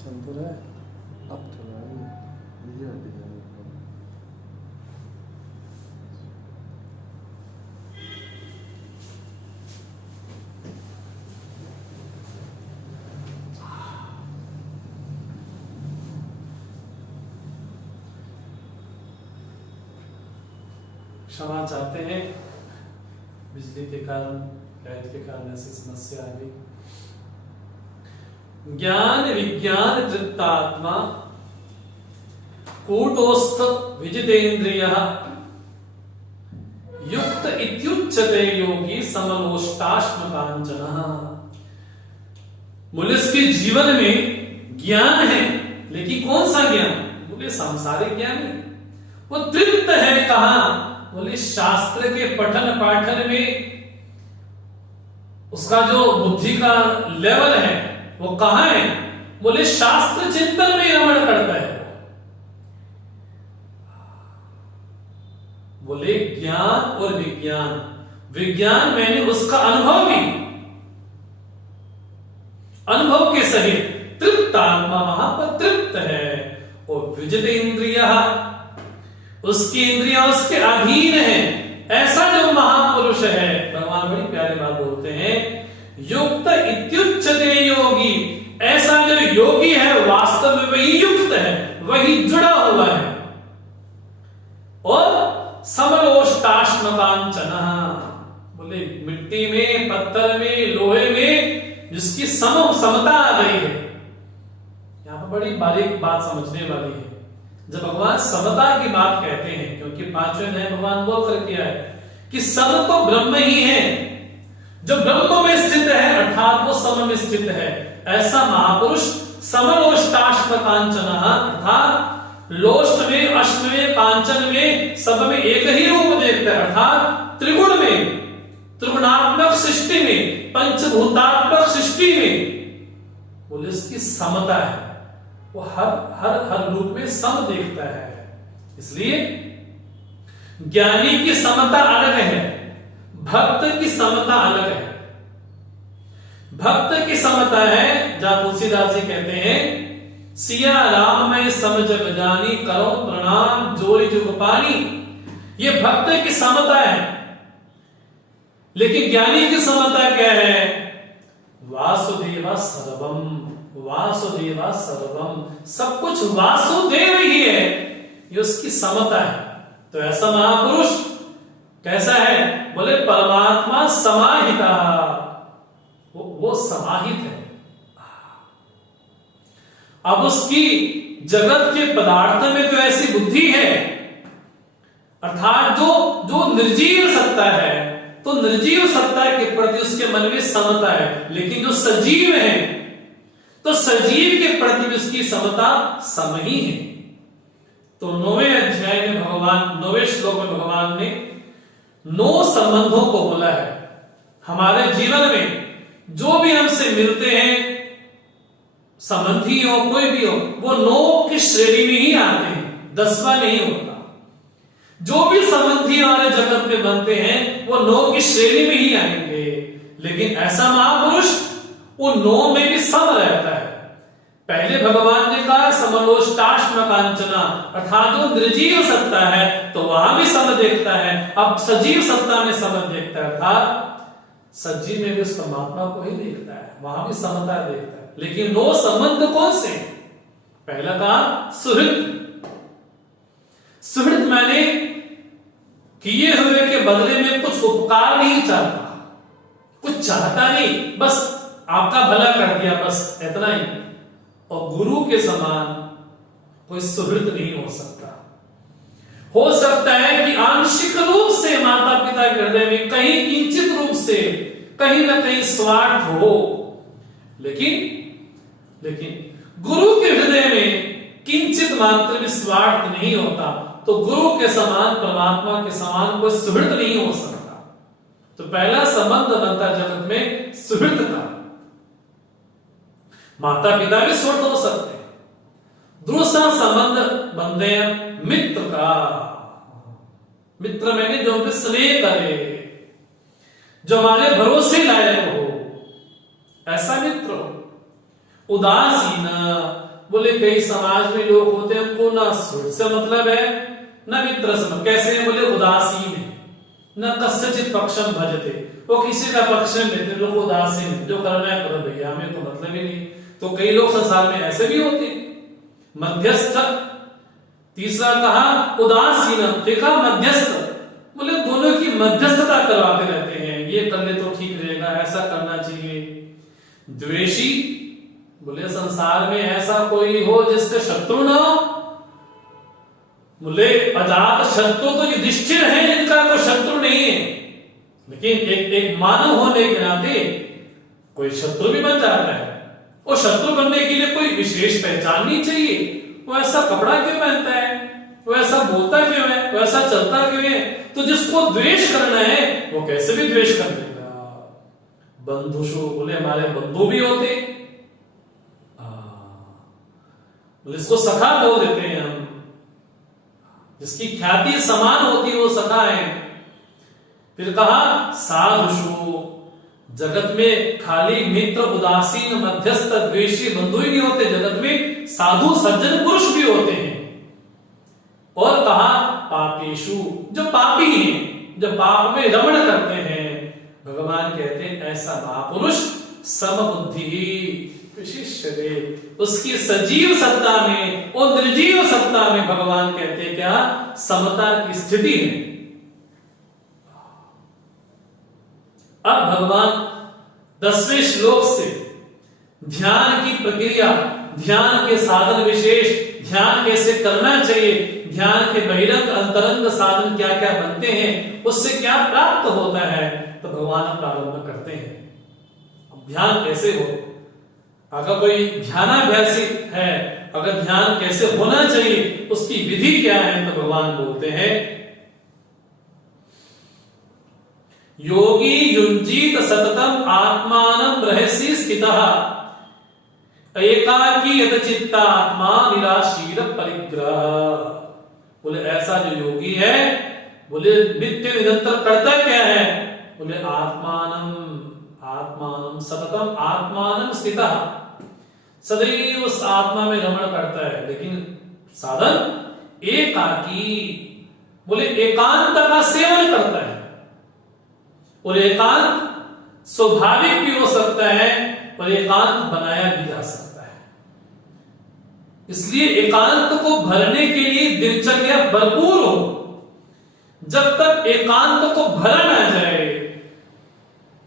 चल तो रहा है, अब चल रहा है ये आती है। क्षमा चाहते हैं, बिजली के कारण, लाइट के कारण ऐसी समस्या आ गई। ज्ञान विज्ञान तृप्तात्मा कूटोस्थ विजितेन्द्रियः युक्त इत्युच्यते योगी समलोष्टाश्म कांचनः। बोले इसके जीवन में ज्ञान है, लेकिन कौन सा ज्ञान? बोले सांसारिक ज्ञान है। वो तृप्त है कहां? बोले शास्त्र के पठन पाठन में उसका जो बुद्धि का लेवल है वो कहां है? बोले शास्त्र चिंतन में रमण करता है। बोले ज्ञान और विज्ञान, विज्ञान मैंने उसका अनुभव भी, अनुभव के सहित तृप्त आत्मा वहां पर तृप्त है, और विजित इंद्रिय, उसकी इंद्रियां उसके अधीन है। ऐसा जो महापुरुष है, भगवान बड़ी प्यारी बात बोलते हैं, युक्त इत्युच्यते योगी, ऐसा जो योगी है वास्तव में वही युक्त है, वही जुड़ा हुआ है। और समलोष्टाश्म कांचन, बोले मिट्टी में, पत्थर में, लोहे में जिसकी समता आ गई है। यहां पर बड़ी बारीक बात समझने वाली है। जब भगवान समता की बात कहते हैं, क्योंकि पांचवें अध्याय भगवान बोल करके आए कि सम तो ब्रह्म ही है, जो ब्रह्म में स्थित है अर्थात वो सम में स्थित है। ऐसा महापुरुष समलोष्टाश्म कांचन, अर्थात लोष्ट में, अश्म में, कांचन में, सब में एक ही रूप देखता है, अर्थात त्रिगुण में, त्रिगुणात्मक सृष्टि में, पंचभूतात्मक सृष्टि में बोले उसकी समता है। वो हर रूप में सम देखता है। इसलिए ज्ञानी की समता अलग है, भक्त की समता अलग है। भक्त की समता है, जहां तुलसीदास जी कहते हैं, सिया राम में समझ जानी, करो प्रणाम जोरी जुग पानी। ये भक्त की समता है। लेकिन ज्ञानी की समता क्या है? वासुदेव सर्वम, वासुदेव सर्वम, सब कुछ वासुदेव ही है, ये उसकी समता है। तो ऐसा महापुरुष कैसा है? बोले परमात्मा समाहिता, वो समाहित है। अब उसकी जगत के पदार्थ में तो ऐसी बुद्धि है, अर्थात जो निर्जीव सत्ता है, तो निर्जीव सत्ता के प्रति उसके मन में समता है। लेकिन जो सजीव है, तो सजीव के प्रति भी उसकी समता सम ही है। तो 9वें अध्याय में भगवान, 9वें श्लोक में भगवान ने 9 संबंधों को बोला है। हमारे जीवन में जो भी हमसे मिलते हैं, संबंधी हो कोई भी हो, वो 9 की श्रेणी में ही आते हैं, 10वां नहीं होता। जो भी संबंधी हमारे जगत में बनते हैं वो 9 की श्रेणी में ही आएंगे। लेकिन ऐसा महापुरुष वो 9 में भी सम रहता है। पहले भगवान ने कहा समलोष्टाश्म कांचना, अर्थात जो निर्जीव सत्ता है तो वहां भी सम देखता है। अब सजीव सत्ता में सम देखता है, अर्थात सजीव में भी उस परमात्मा को ही देखता है, वहां भी समता देखता है। लेकिन 9 संबंध कौन से? पहला कहा सुहृद। सुहृद मैंने किए हुए के बदले में कुछ उपकार नहीं चाहता, कुछ चाहता नहीं, बस आपका भला कर दिया, बस इतना ही। और गुरु के समान कोई सुहृद नहीं हो सकता। हो सकता है कि आंशिक रूप से माता पिता के हृदय में कहीं किंचित रूप से कहीं ना कहीं स्वार्थ हो, लेकिन गुरु के हृदय में किंचित मात्र भी स्वार्थ नहीं होता। तो गुरु के समान, परमात्मा के समान कोई सुहृद नहीं हो सकता। तो पहला संबंध बनता जगत में सुहृद का। माता पिता भी सुहृद हो सकते हैं। दूसरा संबंध बनते हैं मित्र का। मित्र मैंने जो हमसे स्नेह करे, जो हमारे भरोसे लायक हो, ऐसा मित्र हो। उदासीन, बोले कई समाज में लोग होते हैं, उनको ना सुहृद से मतलब है ना मित्र से। कैसे हैं? बोले उदासीन है, न कस्यचित पक्षम भजते, वो किसी का पक्ष नहीं लेते, लोग उदासीन, जो करना है करो भैया, हमें तो मतलब ही नहीं। तो कई लोग संसार में ऐसे भी होते हैं। मध्यस्थ, तीसरा कहा उदासीन, देखा मध्यस्थ, बोले दोनों की मध्यस्थता करवाते रहते हैं, ये कर ले तो ठीक रहेगा, ऐसा करना चाहिए। द्वेषी, बोले संसार में ऐसा कोई हो जिसके शत्रु ना हो। बोले अजात शत्रु तो युधिष्ठिर है, जिनका कोई शत्रु नहीं है। लेकिन एक मानव होने के नाते कोई शत्रु भी बन जाता है। और शत्रु बनने के लिए कोई विशेष पहचान नहीं चाहिए। वो ऐसा कपड़ा क्यों पहनता है, वो ऐसा बोलता क्यों है, वो ऐसा चलता क्यों है। तो जिसको द्वेष करना है वो कैसे भी द्वेष कर लेगा। बंधुषु, बोले हमारे बंधु भी होते, बोले इसको सखा बोल देते हैं हम। जिसकी ख्याति समान होती है वो सखा है। फिर कहा साधुषु, जगत में खाली मित्र, उदासीन, मध्यस्थ, द्वेषी बंधु ही नहीं होते, जगत में साधु सज्जन पुरुष भी होते हैं। और कहा पापेशु, जो पापी हैं, जो पाप में रमण करते हैं, भगवान कहते हैं ऐसा महापुरुष समबुद्धि विशिष्यते, उसकी सजीव सत्ता में और निर्जीव सत्ता में भगवान कहते हैं क्या, समता की स्थिति है। अब भगवान 10वें श्लोक से ध्यान की प्रक्रिया, ध्यान के साधन विशेष, ध्यान कैसे करना चाहिए, ध्यान के बहिरंग अंतरंग साधन क्या क्या बनते हैं, उससे क्या प्राप्त होता है, तो भगवान प्रारंभ करते हैं। अब ध्यान कैसे हो, अगर कोई ध्यानाभ्यासी है, अगर ध्यान कैसे होना चाहिए, उसकी विधि क्या है, तो भगवान बोलते हैं योगी युञ्जीत सततम आत्मानं रहसि स्थितः एकाकी यतचित्तात्मा निराशीर परिग्रह। बोले ऐसा जो योगी है, बोले नित्य निरंतर करता क्या है, बोले आत्मानं सततम आत्मानं स्थितः, सदैव उस आत्मा में रमण करता है। लेकिन साधन एकाकी, बोले एकांत का सेवन करता है। और एकांत स्वाभाविक भी हो सकता है और एकांत बनाया भी जा सकता है। इसलिए एकांत को भरने के लिए दिनचर्या भरपूर हो। जब तक एकांत को भरा ना जाए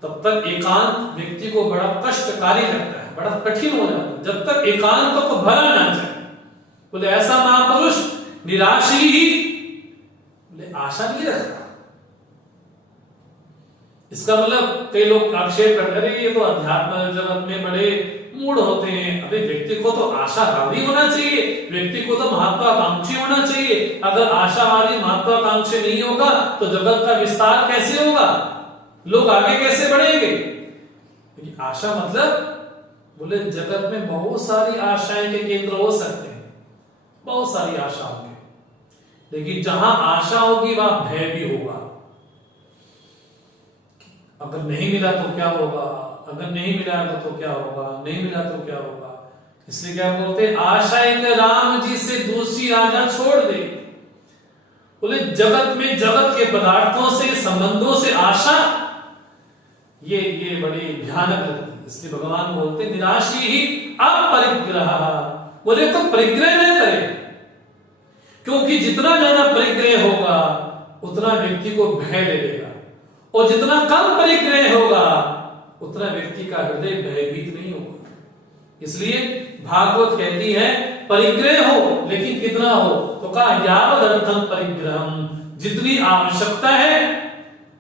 तब तक एकांत व्यक्ति को बड़ा कष्टकारी लगता है, बड़ा कठिन हो जाता है। जब तक एकांत को भरा ना जाए, बोले ऐसा महापुरुष निराशी ही, बोले आशा नहीं रखता। इसका मतलब कई लोग आक्षेप करते हैं ये तो अध्यात्म जगत में बड़े मूड होते हैं। अबे व्यक्ति को तो आशावादी होना चाहिए, व्यक्ति को तो महत्वाकांक्षी होना चाहिए। अगर आशावादी महत्वाकांक्षी नहीं होगा तो जगत का विस्तार कैसे होगा, लोग आगे कैसे बढ़ेंगे। आशा मतलब बोले जगत में बहुत सारी आशाएं के केंद्र हो सकते हैं, बहुत सारी आशा होंगे, लेकिन जहां आशा होगी वहां भय भी होगा। अगर नहीं मिला तो क्या होगा, अगर नहीं मिला तो क्या होगा, नहीं मिला तो क्या होगा। इसलिए क्या बोलते हैं, आशा एक राम जी से दूसरी आशा छोड़ दे। बोले जगत में जगत के पदार्थों से, संबंधों से आशा ये बड़ी भयानक लगती है। इसलिए भगवान बोलते निराशी ही अपरिग्रह, बोले तो परिग्रह न करे, क्योंकि जितना ज्यादा परिग्रह होगा उतना व्यक्ति को भय लगेगा, और जितना कम परिग्रह होगा उतना व्यक्ति का हृदय भयभीत नहीं होगा। इसलिए भागवत कहती है परिग्रह हो, लेकिन कितना हो, तो कहा यावदर्थम परिग्रहम, जितनी आवश्यकता है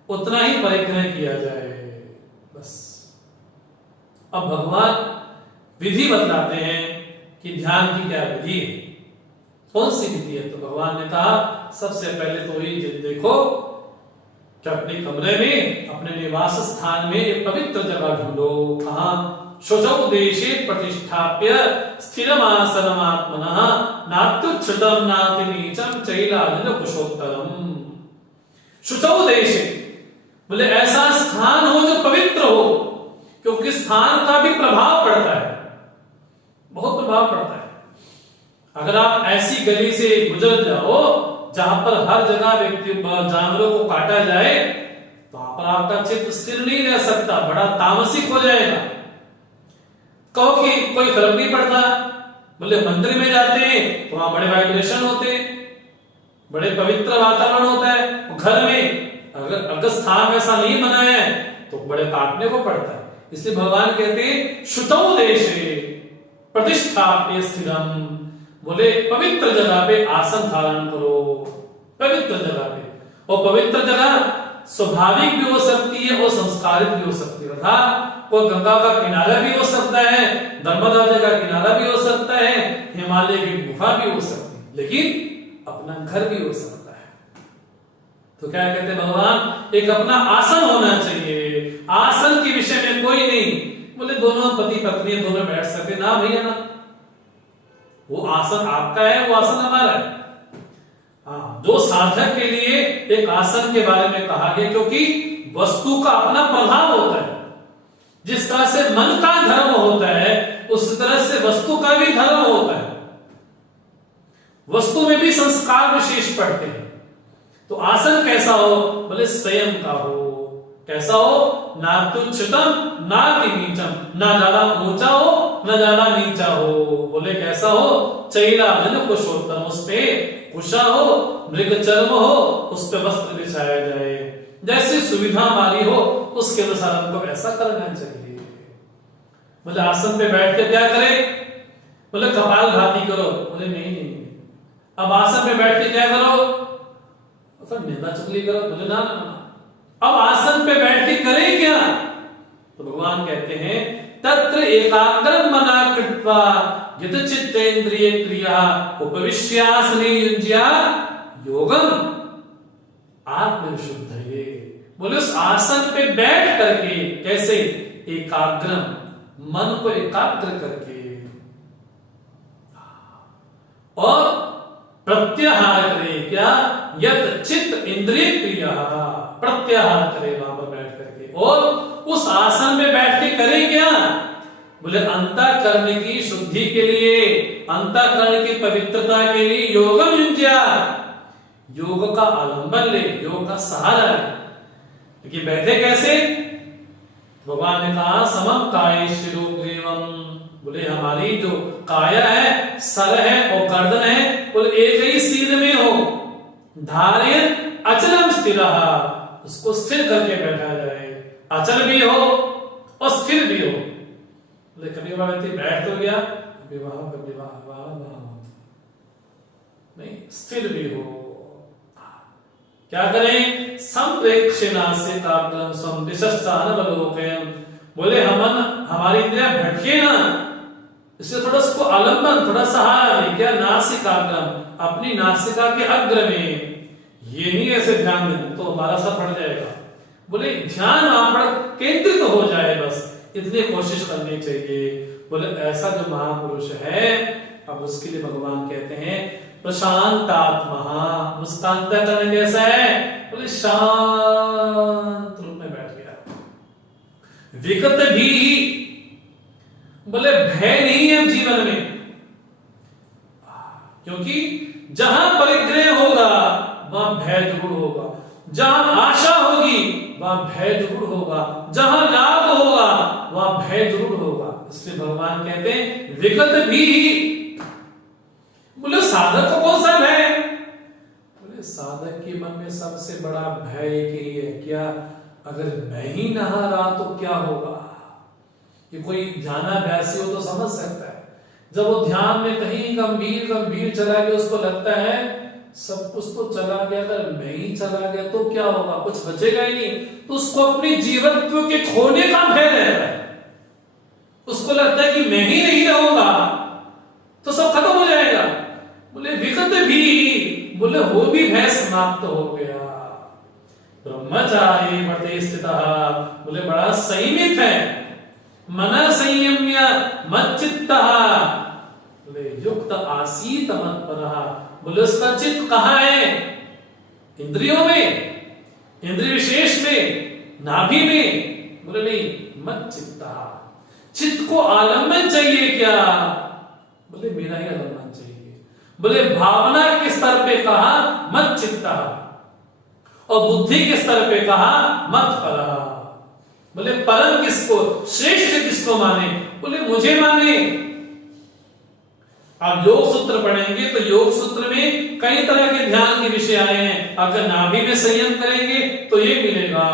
उतना ही परिग्रह किया जाए, बस। अब भगवान विधि बताते हैं कि ध्यान की क्या विधि है, कौन सी विधि है। तो भगवान ने कहा सबसे पहले तो ये देखो कि अपने कमरे में, अपने निवास स्थान में एक पवित्र जगह ढूंढो। कहा शुचौ देशे प्रतिष्ठाप्य स्थिरमासनम् आत्मनः नात्युच्छ्रितम् नातिनीचम् चैलाजिन कुशोत्तरम्। शुचौ देशे बोले ऐसा स्थान हो जो पवित्र हो, क्योंकि स्थान का भी प्रभाव पड़ता है, बहुत प्रभाव पड़ता है। अगर आप ऐसी गली से गुजर जाओ जहां पर हर जगह व्यक्ति जानवरों को काटा जाए, तो वहां पर आपका चित्त स्थिर नहीं रह सकता, बड़ा तामसिक हो जाएगा। कहो कि कोई फर्क नहीं पड़ता, बोले मंदिर में जाते हैं तो वहां बड़े वाइब्रेशन होते हैं, बड़े पवित्र वातावरण होता है। घर में अगर स्थान ऐसा नहीं बनाया है तो बड़े काटने को पड़ता है। इसलिए भगवान कहते हैं शुचौ देशे प्रतिष्ठाप्य स्थिरम, बोले पवित्र जगह पे आसन धारण करो, पवित्र जगह पे। और पवित्र जगह स्वाभाविक भी हो सकती है और संस्कारित भी हो सकती है। कोई गंगा का किनारा भी हो सकता है, नर्मदा जी का किनारा भी हो सकता है, हिमालय की गुफा भी हो सकती है, लेकिन अपना घर भी हो सकता है। तो क्या कहते हैं भगवान, एक अपना आसन होना चाहिए। आसन के विषय में कोई नहीं बोले दोनों पति पत्नी दोनों बैठ सकते, ना भैया ना, वो आसन आपका है, वो आसन हमारा है। हाँ, जो साधक के लिए एक आसन के बारे में कहा गया, क्योंकि वस्तु का अपना प्रभाव होता है। जिस तरह से मन का धर्म होता है उस तरह से वस्तु का भी धर्म होता है। वस्तु में भी संस्कार विशेष पड़ते हैं। तो आसन कैसा हो? बोले स्वयं का हो। कैसा हो? ना तुच्छतम ना नीचम, ना ज्यादा ऊंचा हो ना ज्यादा नीचा हो। बोले कैसा हो? चैला जन कुशोत्तम, उस पे कुशा हो, मृग चर्म हो, उस पे वस्त्र बिछाया जाए। जैसी सुविधा हमारी हो उसके अनुसार हमको ऐसा करना चाहिए। बोले आसन पे बैठ के क्या करें? बोले कपाल भाती करो। बोले नहीं। अब आसन पे बैठ के क्या करो? तो निंदा चुगली करो। बोले ना। अब आसन पे बैठ के करें क्या? तो भगवान कहते हैं तत्र एकाग्रम मना कृत्वा यत चित्तेन्द्रिय क्रिया उपविश्यासने युज्या योगम आत्मविशुद्धये। बोले उस आसन पे बैठ करके कैसे? एकाग्रम, मन को एकाग्र करके, और प्रत्याहार करे। क्या? यत चित्त इंद्रिय क्रिया, प्रत्याहार करे वहां पर बैठ करके। और उस आसन में बैठ के करें क्या? बोले अंतःकरण की शुद्धि के लिए, अंतःकरण की पवित्रता के लिए योगम युज्या, योग का आलंबन ले, योग का सहारा ले। लेकिन बैठे कैसे? भगवान ने कहा समम काय शिरोग्रीवम। बोले हमारी जो काया है, सर है और गर्दन है, बोले एक ही सीध में हो। धार्य अचलम स्थिरा, उसको स्थिर करके बैठा जाए। अचल भी हो और स्थिर भी हो। बोले कभी व्यक्ति बैठ तो गया, विवाह नहीं, स्थिर भी हो। क्या करें? संप्रेक्षणासिकाग्रम संदिशस्थानवलोकयन्। बोले हमारी इंद्रियां भटके ना, इससे थोड़ा उसको आलंबन, थोड़ा सहारा दे। क्या? नासिकाग्रम, अपनी नासिका के अग्र में। ये नहीं ऐसे ध्यान दें तो हमारा सब फट जाएगा। बोले ध्यान वहां पर केंद्रित हो जाए, बस इतनी कोशिश करनी चाहिए। बोले ऐसा जो महापुरुष है, अब उसके लिए भगवान कहते हैं प्रशांतात्मा। उसका अंतःकरण कैसा है? बोले शांत रूप में बैठ गया। विगत भी, बोले भय नहीं है जीवन में, क्योंकि जहां परिग्रह होगा वहां भय जरूर होगा। जहां आशा होगी वहां भय जरूर होगा। जहां लाभ होगा वहां भय जरूर होगा। इसलिए भगवान कहते हैं विगत भी। बोले साधक को कौन सा भय? बोले साधक के मन में सबसे बड़ा भय एक ही है। क्या? अगर मैं ही नहा रहा तो क्या होगा? ये कोई ध्यानाभ्यासी हो तो समझ सकता है। जब वो ध्यान में कहीं गंभीर चला गया, उसको लगता है सब कुछ तो चला गया, अगर मैं ही चला गया तो क्या होगा? कुछ बचेगा ही नहीं। तो उसको अपनी जीवत्व के खोने का भय रहता है। उसको लगता है कि मैं ही नहीं रहूंगा तो सब खत्म हो जाएगा। बोले विगत भी, बोले हो भी भय समाप्त हो गया। ब्रह्मचारी व्रते स्थितः, बोले बड़ा संयमित है। मन संयम्य मच्चित्तः, बोले युक्त आसीत मत्परः। बोले उसका चित्त कहाँ है? इंद्रियों में, इंद्रिय विशेष में, नाभि में। बोले नहीं, मच्चित्तः। चित्त को आलम्बन चाहिए क्या? बोले मेरा ही आलम्बन चाहिए। बोले भावना के स्तर पे कहा मच्चित्तः, और बुद्धि के स्तर पे कहा मत्परः। बोले परम किसको, श्रेष्ठ किसको माने? बोले मुझे माने। आप योग सूत्र पढ़ेंगे तो योग सूत्र में कई तरह के ध्यान के विषय आए हैं। अगर नाभि में संयम करेंगे तो ये मिलेगा,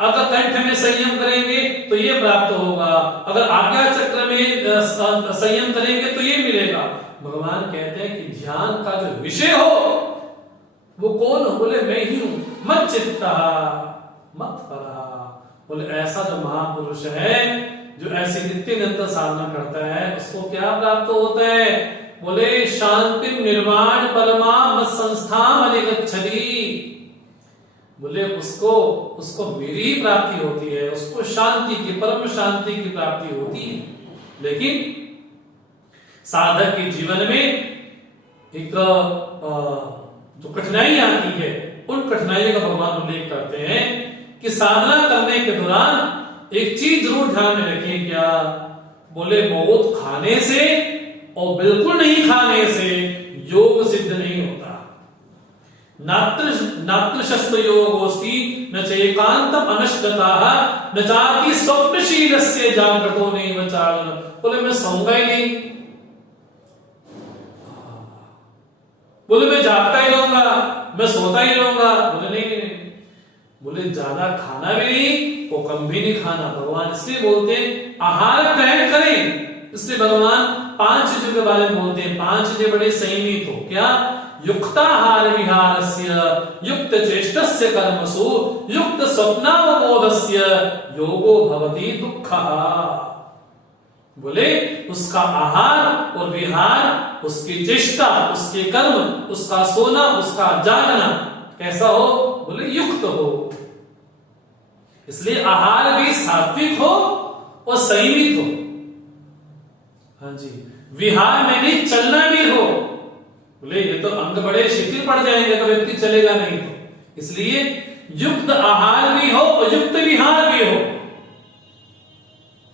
अगर कंठ में संयम करेंगे तो ये प्राप्त होगा, अगर आज्ञा चक्र में संयम करेंगे तो ये मिलेगा। भगवान कहते हैं कि ध्यान का जो विषय हो वो कौन हो? बोले मैं ही हूं। मच्चित्तः मत्परः। बोले ऐसा जो महापुरुष है, जो ऐसी नित्य निरंतर साधना करता है, उसको क्या प्राप्त होता है? बोले शांति निर्वाण परमा मत संस्थाम अधिगच्छति। बोले उसको मेरी ही प्राप्ति होती है, उसको शांति की, परम शांति की प्राप्ति होती है। लेकिन साधक के जीवन में एक जो कठिनाई आती है उन कठिनाइयों का भगवान उल्लेख करते हैं कि साधना करने के दौरान एक चीज जरूर ध्यान में रखिए। क्या बोले? बहुत खाने से और बिल्कुल नहीं खाने से योग सिद्ध नहीं होता। नात्र शस्त्र योगोस्ति न चैकांतम अनश्गताः न चापि स्वप्नशीलस्य जागृतो नैव चारण। बोले मैं सोऊंगा ही नहीं, बोले मैं जागता ही रहूंगा, मैं सोता ही रहूंगा। बोले नहीं, बोले ज्यादा खाना भी नहीं और कम भी नहीं खाना। भगवान इसलिए बोलते हैं आहार ग्रहण करें। इसलिए भगवान 5 चीजों के बारे में बोलते हैं। 5 चीजें बड़े संयमित हो। क्या? युक्ताहार विहारस्य, युक्त चेष्टस्य कर्मसु, युक्त स्वप्नावबोधस्य योगो भवति दुःखः। बोले उसका आहार और विहार, उसकी चेष्टा, उसके कर्म, उसका सोना, उसका जागना कैसा हो? बोले युक्त हो। इसलिए आहार भी सात्विक हो और संयमित हो। हाँ जी। विहार में भी चलना भी हो। बोले ये तो अंग बड़े शिथिल पड़ जाएंगे तो व्यक्ति चलेगा नहीं। तो इसलिए युक्त आहार भी हो और युक्त विहार भी हो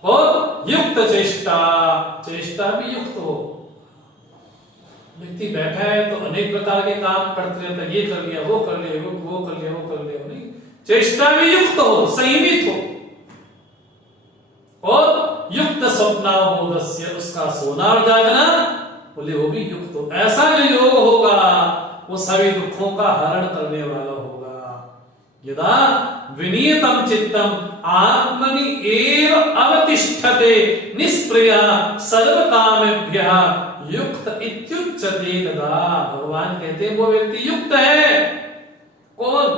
और युक्त चेष्टा, चेष्टा भी युक्त हो। व्यक्ति बैठा है तो अनेक प्रकार के काम करते रहता है। ये कर लिया, वो कर लिया, वो कर लिया, वो कर लिया। नहीं, चेष्टा भी युक्त हो, संयमित हो और युक्त स्वप्नावबोधस्य, उसका सोना और जागना बोले वो भी युक्त हो। ऐसा जो योग होगा वो सभी दुखों का हरण करने वाला होगा। यदा विनियतम चित्तम आत्मनि एव अवतिष्ठते निष्प्रिया सर्व कामेभ्यः युक्त इत्युच्यते। तदा भगवान कहते हैं वो व्यक्ति युक्त है। कौन?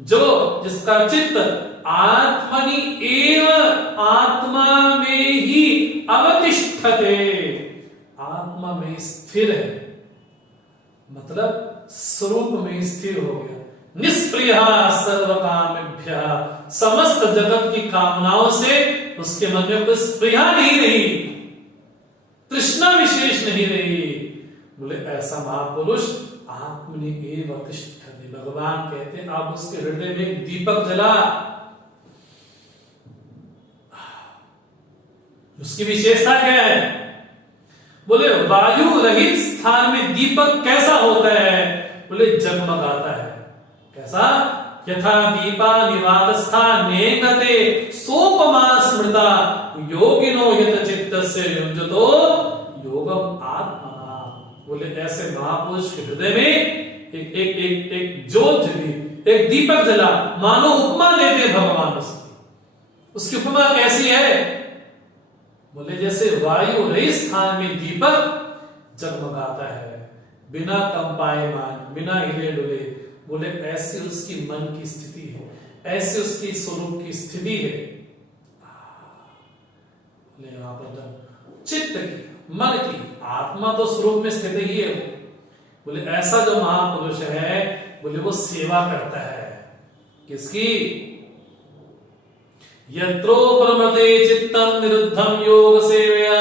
जो जिसका चित्त आत्मनि एव, आत्मा में ही अवतिष्ठते, आत्मा में स्थिर है, मतलब स्वरूप में स्थिर हो गया। निष्प्रिय सर्व कामेभ्यः, समस्त जगत की कामनाओं से उसके मन में कोई स्प्रिया नहीं रही, तृष्णा विशेष नहीं रही। बोले ऐसा महापुरुष आत्मनि एव अतिष्ठते। भगवान कहते हैं आप उसके हृदय में एक दीपक जला। उसकी विशेषता क्या है? बोले वायु रहित स्थान में दीपक कैसा होता है? बोले जगमगाता है। कैसा? यथा दीपा निवादस्था नेकते सोपमा स्मृता योगिनो यत चित्तस्य युञ्जतो योगम आत्मना। बोले ऐसे महापुरुष के हृदय में एक एक एक एक ज्योत जली, एक दीपक जला। मानो उपमा देते भगवान उसकी उपमा कैसी है? बोले जैसे वायु रहित स्थान में दीपक जगमगाता है, बिना कंपायमान, बिना हिले डुले। बोले ऐसी उसकी मन की स्थिति है, ऐसी उसकी स्वरूप की स्थिति है। बोले वहां पर चित्त की, मन की, आत्मा तो स्वरूप में स्थित ही है। बोले ऐसा जो महापुरुष है, बोले वो सेवा करता है। किसकी? यत्रो प्रमते चित्तम निरुद्धम योग सेवया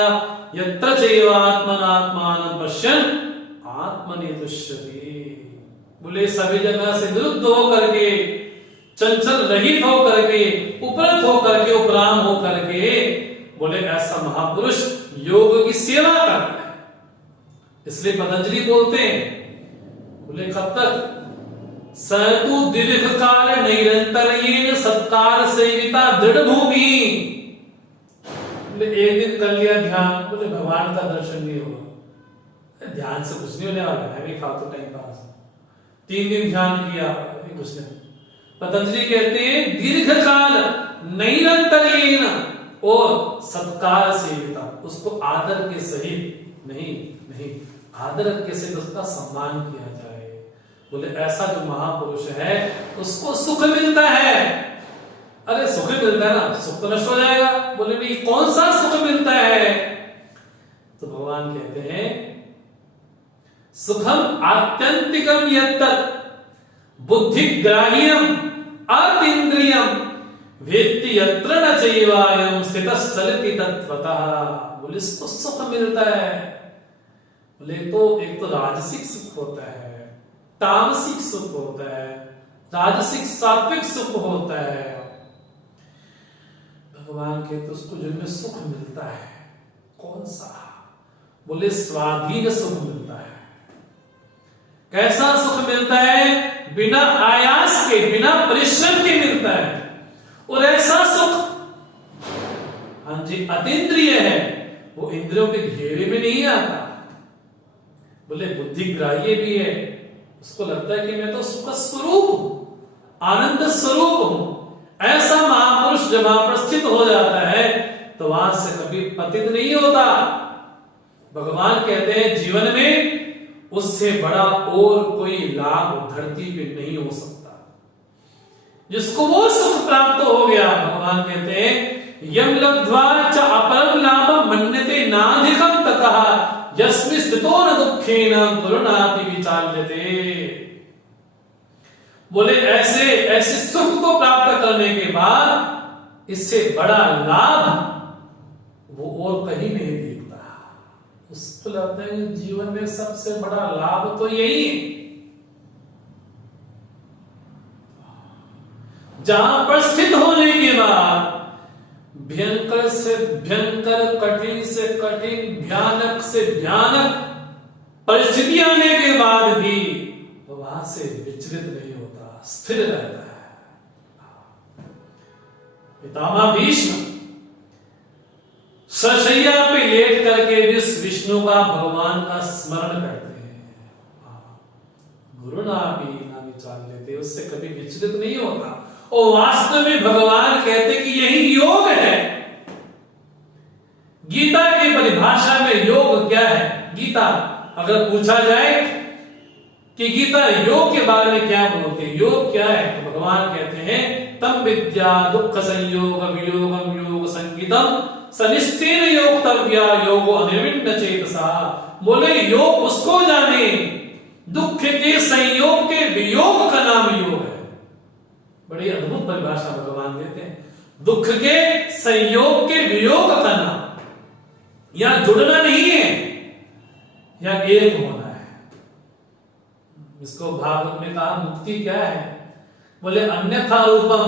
यत्र चैवात्मनात्मानं पश्यन् आत्मनि तुष्यति। बोले सभी जगह से निरुद्ध होकर के, चंचल रहित होकर के, उपरत होकर के, उपराम होकर के, बोले ऐसा महापुरुष योग की सेवा करता है। इसलिए पतंजलि बोलते हैं, बोले कब तक? सतु दीर्घ काल निरंतरेण सत्कार सेविता दृढ़ भूमि। बोले एक दिन कर लिया ध्यान, बोले भगवान का दर्शन नहीं होगा। ध्यान से कुछ नहीं होने वाला है, भी फालतू टाइम पास। 3 दिन ध्यान किया, कुछ नहीं। पतंजलि कहते हैं दीर्घ काल निरंतरेण और सत्कार सेविता, उसको आदर के सहित नहीं, आदर के सहित उसका सम्मान किया जाए। बोले ऐसा जो महापुरुष है उसको सुख मिलता है। अरे सुख मिलता है ना, सुख तो नष्ट हो जाएगा। बोले नहीं, कौन सा सुख मिलता है? तो भगवान कहते हैं सुखम आत्यंतिकम यत्तत् बुद्धिग्राह्यम अतीन्द्रियम वेत्ति यत्र न चैवायं स्थितश्चलति तत्त्वतः। बोले इसको सुख मिलता है। बोले तो एक तो राजसिक सुख होता है, तामसिक सुख होता है, राजसिक सात्विक सुख होता है। भगवान कहते उसको जिनमें सुख मिलता है, कौन सा? बोले स्वाधीन सुख मिलता है। कैसा सुख मिलता है? बिना आयास के, बिना परिश्रम के मिलता है। और ऐसा सुख, हाँ जी, अतीन्द्रिय है, वो इंद्रियों के घेरे में नहीं आता। बोले बुद्धि ग्राह्य भी है, उसको लगता है कि मैं तो सुख स्वरूप हूं, आनंद स्वरूप हूं। ऐसा महापुरुष जब वहां पर स्थित हो जाता है तो वहां से कभी पतित नहीं होता। भगवान कहते हैं जीवन में उससे बड़ा और कोई लाभ धरती पे नहीं हो सकता। जिसको वो सुख प्राप्त हो गया, भगवान कहते हैं यम लब्ध्वा च अपरम लाभम मन्यते नाधिकम ततः यस्मिन् स्थितो न दुःखेन गुरुणापि विचाल्यते। बोले ऐसे सुख को प्राप्त करने के बाद इससे बड़ा लाभ वो और कहीं नहीं देखता। उसको लगता है जीवन में सबसे बड़ा लाभ तो यही है। जहां पर स्थित होने के बाद भयंकर से भयंकर, कठिन से कठिन, भयानक से भयानक परिस्थिति आने के बाद भी वहां से विचलित नहीं होता, स्थिर रहता है। पितामह भीष्म सशैया पे लेट करके विष्णु का, भगवान का स्मरण करते हैं। गुरु ना भी ना विचार लेते, उससे कभी विचलित नहीं होता। और वास्तव में भगवान कहते कि यही योग है। गीता की परिभाषा में योग क्या है? गीता अगर पूछा जाए कि गीता योग के बारे में क्या बोलते हैं, योग क्या है, तो भगवान कहते हैं तम विद्या दुख संयोग वियोगम योग संगीतम सनिष्ठेन योक्तव्या योगो अनिर्विण्ण चेतसा। बोले योग उसको जाने दुख के संयोग के वियोग का नाम योग है। बड़ी अद्भुत परिभाषा भगवान देते हैं। दुख के संयोग के वियोग का नाम, या जुड़ना नहीं है, या एक होना है। इसको भागवत में कहा मुक्ति क्या है? बोले अन्यथा रूपम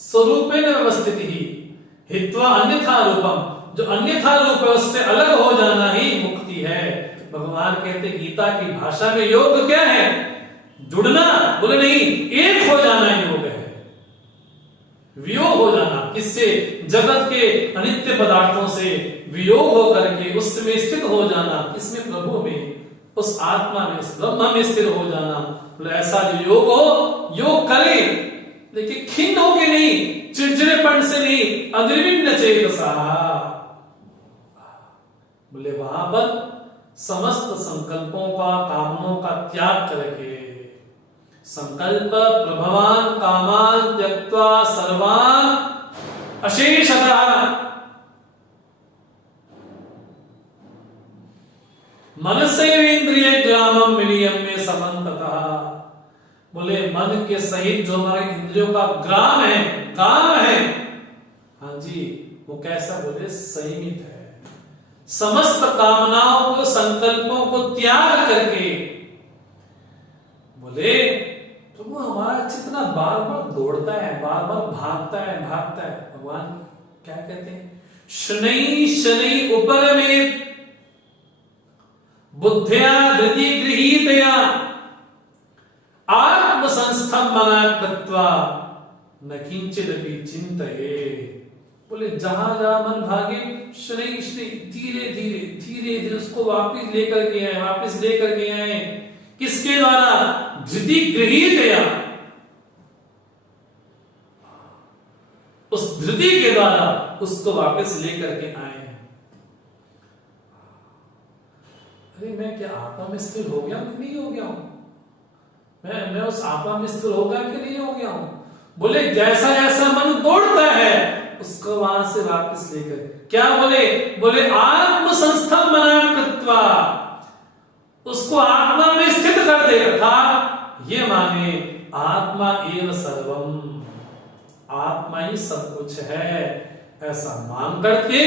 स्वरूपेण व्यवस्थित ही हित्वा अन्यथा रूपम। जो अन्यथा रूप है उससे अलग हो जाना ही मुक्ति है। भगवान कहते गीता की भाषा में योग क्या है? जुड़ना। बोले नहीं, एक हो जाना योग है। वियोग हो जाना, किससे? जगत के अनित्य पदार्थों से वियोग हो करके उसमें स्थित हो जाना। किसमें? प्रभु में, उस आत्मा में, उस ब्रह्म में स्थिर हो जाना। बोले ऐसा जो योग हो, योग करे, देखिए खिन्न होके नहीं, चिड़चिड़ेपन से नहीं, अनिर्विण्ण चेतसा। बोले वहां पर समस्त संकल्पों का, कामनों का त्याग करके, संकल्प प्रभवान कामान त्यक्त्वा सर्वान अशेषतः मनसेन्द्रिय ग्रामम विनियम में समन्ततः। बोले मन के सहित जो हमारे इंद्रियों का ग्राम है, काम है, हाँ जी, वो कैसा? बोले संयमित है। समस्त कामनाओं को, संकल्पों को त्याग करके, बोले प्रभु हमारा चित्त ना बार बार दौड़ता है, बार बार भागता है। भगवान क्या कहते हैं? शनै शनै उपरमेत बुद्धिया धृति गृहीतया आत्म संस्थम मना कृत्वा न किंचिदपि चिंतये। बोले जहां जहां मन भागे, शनै शनै, धीरे धीरे धीरे धीरे उसको वापिस लेकर के आए, वापिस लेकर के आए। किसके द्वारा? धृति गृहीतया, उस धृति के द्वारा उसको वापस लेकर के आए। अरे मैं क्या आत्मा में स्थिर हो गया हूं कि नहीं हो गया हूं? मैं उस आत्मा में स्थिर हो गया कि नहीं हो गया हूं? बोले जैसा जैसा मन दौड़ता है उसको वहां से वापस लेकर, क्या बोले आत्म संस्थम मना कृत्वा, उसको आत्मा में स्थित कर देगा था। ये माने आत्मा एव सर्वम, आत्मा ही सब कुछ है, ऐसा मान करके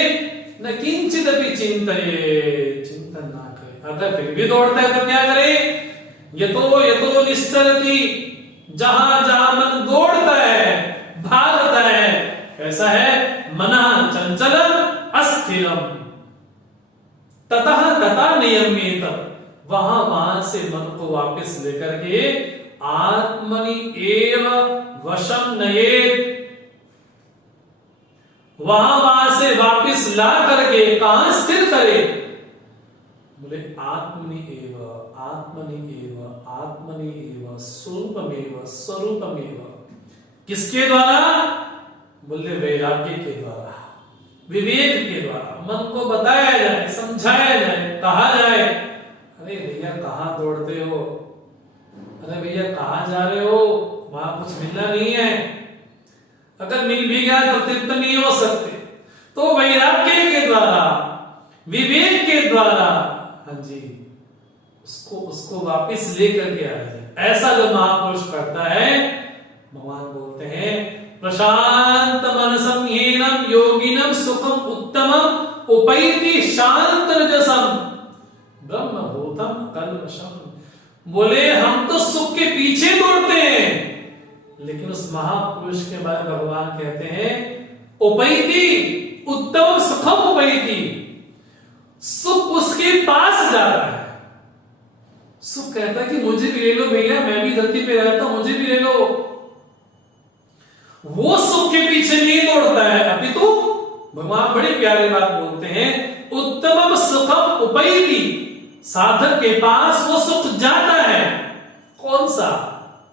न किंचिदपि चिंतये, चिंतन ना करे। अगर फिर भी दौड़ता है तो क्या करे? यतो निश्चलति, जहां जहां मन दौड़ता है, भागता है, कैसा है? मनः चंचलम अस्थिरम ततः तथा नियम्येत, वहां से मन को वापस लेकर के आत्मनि एव वशम नयेत, वहां से वापस ला करके कहां स्थिर करे? बोले आत्मनि एव स्वरूपमेव। किसके द्वारा? बोले वैराग्य के द्वारा, विवेक के द्वारा। मन को बताया जाए, समझाया जाए, कहा जाए, अरे भैया कहां दौड़ते हो, अरे भैया कहां जा रहे हो, वहां कुछ मिलना नहीं है, अगर मिल भी गया तो तृप्त नहीं हो सकते। तो वैराग्य के द्वारा, विवेक के द्वारा, हाँ जी, उसको वापस लेकर के आ जाए। ऐसा जो महापुरुष करता है, भगवान बोलते हैं प्रशांत मनसम हीनम योगिनम सुखम उत्तमम उपैति शांत रजसम ब्रह्म भूतम कल्मषम। बोले हम तो सुख के पीछे दौड़ते हैं, लेकिन उस महापुरुष के बारे में भगवान कहते हैं उपैति उत्तम सुखम उपैति, सुख उसके पास जा रहा है। सुख कहता है कि मुझे भी ले लो भैया, मैं भी धरती पे रहता हूं, मुझे भी ले लो। वो सुख के पीछे नहीं दौड़ता है, अभी तो भगवान बड़ी प्यारी बात बोलते हैं उत्तमम सुखम उपैति, साधक के पास वो सुख जाता है। कौन सा?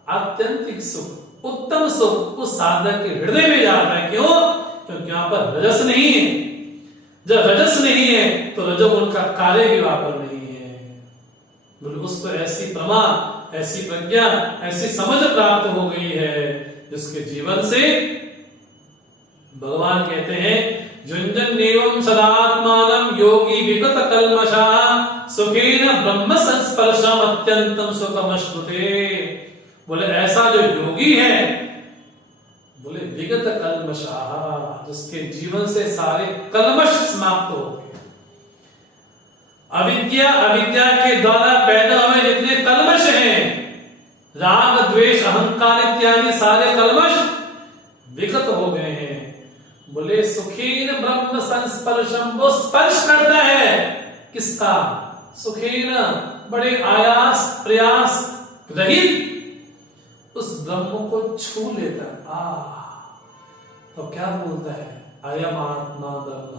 आत्यंतिक सुख, उत्तम सुख उस साधक के हृदय में जाता है। क्यों? क्योंकि यहां पर रजस नहीं है। जब रजस नहीं है तो रजोगुण का कार्य भी वहां पर नहीं है। बोले उसको ऐसी प्रमा, ऐसी प्रज्ञा, ऐसी समझ प्राप्त हो गई है जिसके जीवन से भगवान कहते हैं युञ्जन एवं सदात्मानं योगी विगत कल्मषा सुखेन ब्रह्म संस्पर्शम अत्यंतम सुखमश्नुते। बोले ऐसा जो योगी है, बोले विगत कल्मषा, जिसके जीवन से सारे कल्मष समाप्त हो गए। अविद्या के द्वारा पैदा हुए जितने कल्मष हैं, राग द्वेष अहंकार इत्यादि सारे कल्मष विगत हो गए हैं। बोले सुखेन ब्रह्म संस्पर्शम, वो स्पर्श करता है किसका? सुखेन, बड़े आयास प्रयास रहित उस ब्रह्म को छू लेता। तो क्या बोलता है? अयम आत्मा ब्रह्म।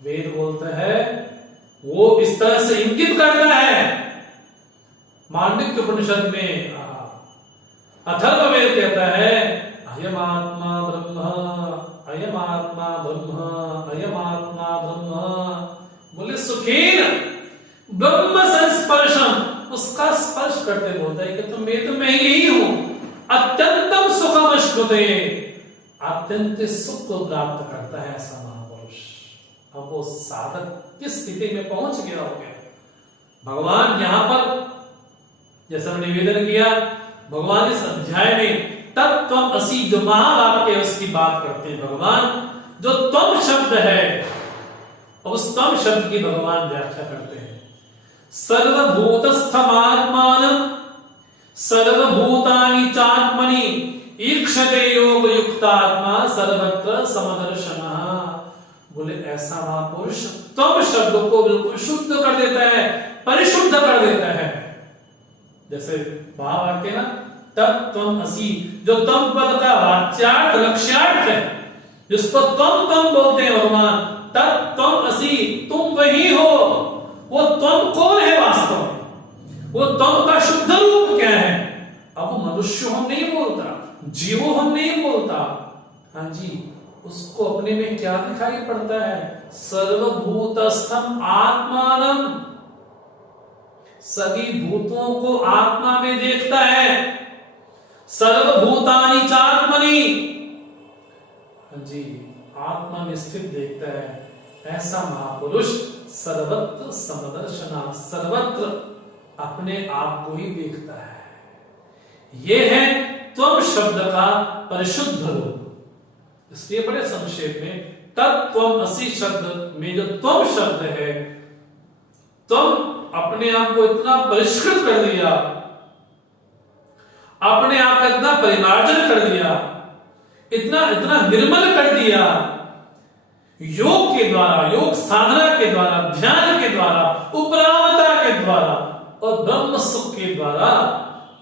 वेद बोलता है, वो इस तरह से इंगित करता है। मांडुक्य उपनिषद में अथर्ववेद कहता है अयम आत्मा ब्रह्म, अयम आत्मा ब्रह्म, अयम आत्मा ब्रह्म। बोले सुखेन ब्रह्म संस्पर्शम, उसका स्पर्श करते बोलता है कि तुम मैं यही हूं। अत्यंतम सुखमश्नुते, अत्यंत सुख को प्राप्त करता है ऐसा महापुरुष। अब वो साधक किस स्थिति में पहुंच गया हो गया। भगवान यहां पर जैसा निवेदन किया, भगवान इस अध्याय में तत्त्वम असि जो महावाक्य है उसकी बात करते हैं। भगवान जो त्वम शब्द है, उस त्वम शब्द की भगवान व्याख्या करते हैं। सर्वभूतस्थम आत्मानं सर्वभूतानि चात्मनि ईक्षते योग युक्तात्मा सर्वत्र समदर्शनः। बोले ऐसा महापुरुष त्वम शब्द को बिल्कुल शुद्ध कर देता है, परिशुद्ध कर देता है। जैसे महावाक्य ना, तत्त्वम असि, जो त्वम पद का वाच्यार्थ लक्ष्यार्थ है, जिसको त्वम बोलते हैं भगवान, तत्त्वम असि, तुम वही हो। वो त्वम कौन है वास्तव में? वो त्वम का शुद्ध रूप क्या है? अब वो मनुष्य हम नहीं बोलता, जीवो हम नहीं बोलता। हाँ जी, उसको अपने में क्या दिखाई पड़ता है? सर्वभूतस्थम आत्मानं, सभी भूतों को आत्मा में देखता है। सर्वभूतानि चात्मनि, हाँ जी, आत्मा में स्थित देखता है। ऐसा महापुरुष सर्वत्र समदर्शना, सर्वत्र अपने आप को ही देखता है। यह है त्वम शब्द का परिशुद्ध रूप। इसलिए बड़े संक्षेप में तत्त्वम असि शब्द में जो त्वम शब्द है, त्वम अपने आप को इतना परिष्कृत कर दिया, अपने आप का इतना परिमार्जन कर दिया, इतना इतना निर्मल कर दिया, योग के द्वारा, योग साधना के द्वारा, ध्यान के द्वारा, उपरामता के द्वारा और ब्रह्म सुख के द्वारा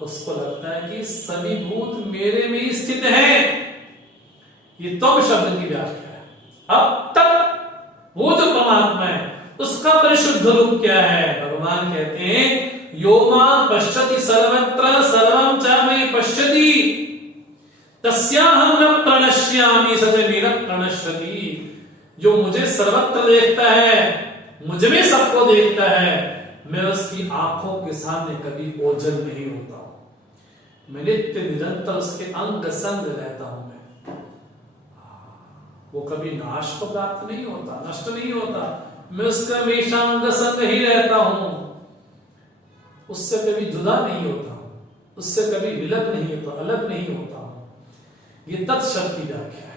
उसको लगता है कि सभी भूत मेरे में ही स्थित है। ये तम शब्द की व्याख्या है। अब तक वो जो परमात्मा है उसका परिशुद्ध रूप क्या है? भगवान कहते हैं यो मां पश्यति सर्वत्र सर्वं च मयि पश्यति तस्याहं न प्रणश्यामि स च मेन प्रणश्यति। जो मुझे सर्वत्र देखता है, मुझ में सबको देखता है, मैं उसकी आंखों के सामने कभी ओझल नहीं होता हूं। मैं नित्य निरंतर उसके अंग संग रहता हूं। मैं वो कभी नाश को प्राप्त नहीं होता, नष्ट नहीं होता। मैं उसका हमेशा अंग संग ही रहता हूं। उससे कभी जुदा नहीं होता हूं, उससे कभी विलग नहीं होता, अलग नहीं होता हूं। ये तत्शब्द की व्याख्या है।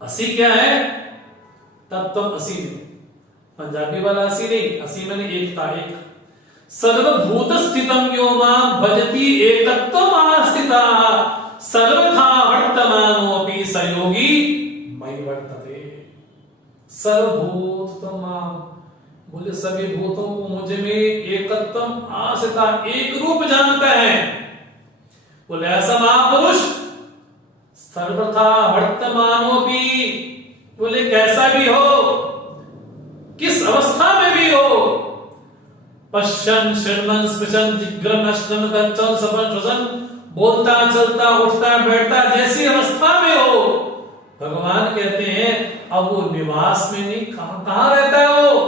असी क्या है? तत्व असी नहीं, पंजाबी वाला असी नहीं। असी मैंने एकता, एक। सर्वभूत स्थितम यो मां भजति एकत्वम आस्थिता सर्वथा वर्तमानोऽपि स योगी मयि वर्तते। सर्वभूत तमाम, बोले सभी भूतों को मुझे में एकत्वम आस्थिता, एक रूप जानता है। बोले ऐसा महापुरुष सर्वथा वर्तमानोऽपि, बोले कैसा भी हो, किस अवस्था में भी हो, पश्यन् शृण्वन् स्पृशन् जिघ्रन् अश्नन् गच्छन् सपन् श्वसन्, बोलता चलता उठता बैठता जैसी अवस्था में हो, भगवान कहते हैं अब वो निवास में नहीं, कहां रहता है वो?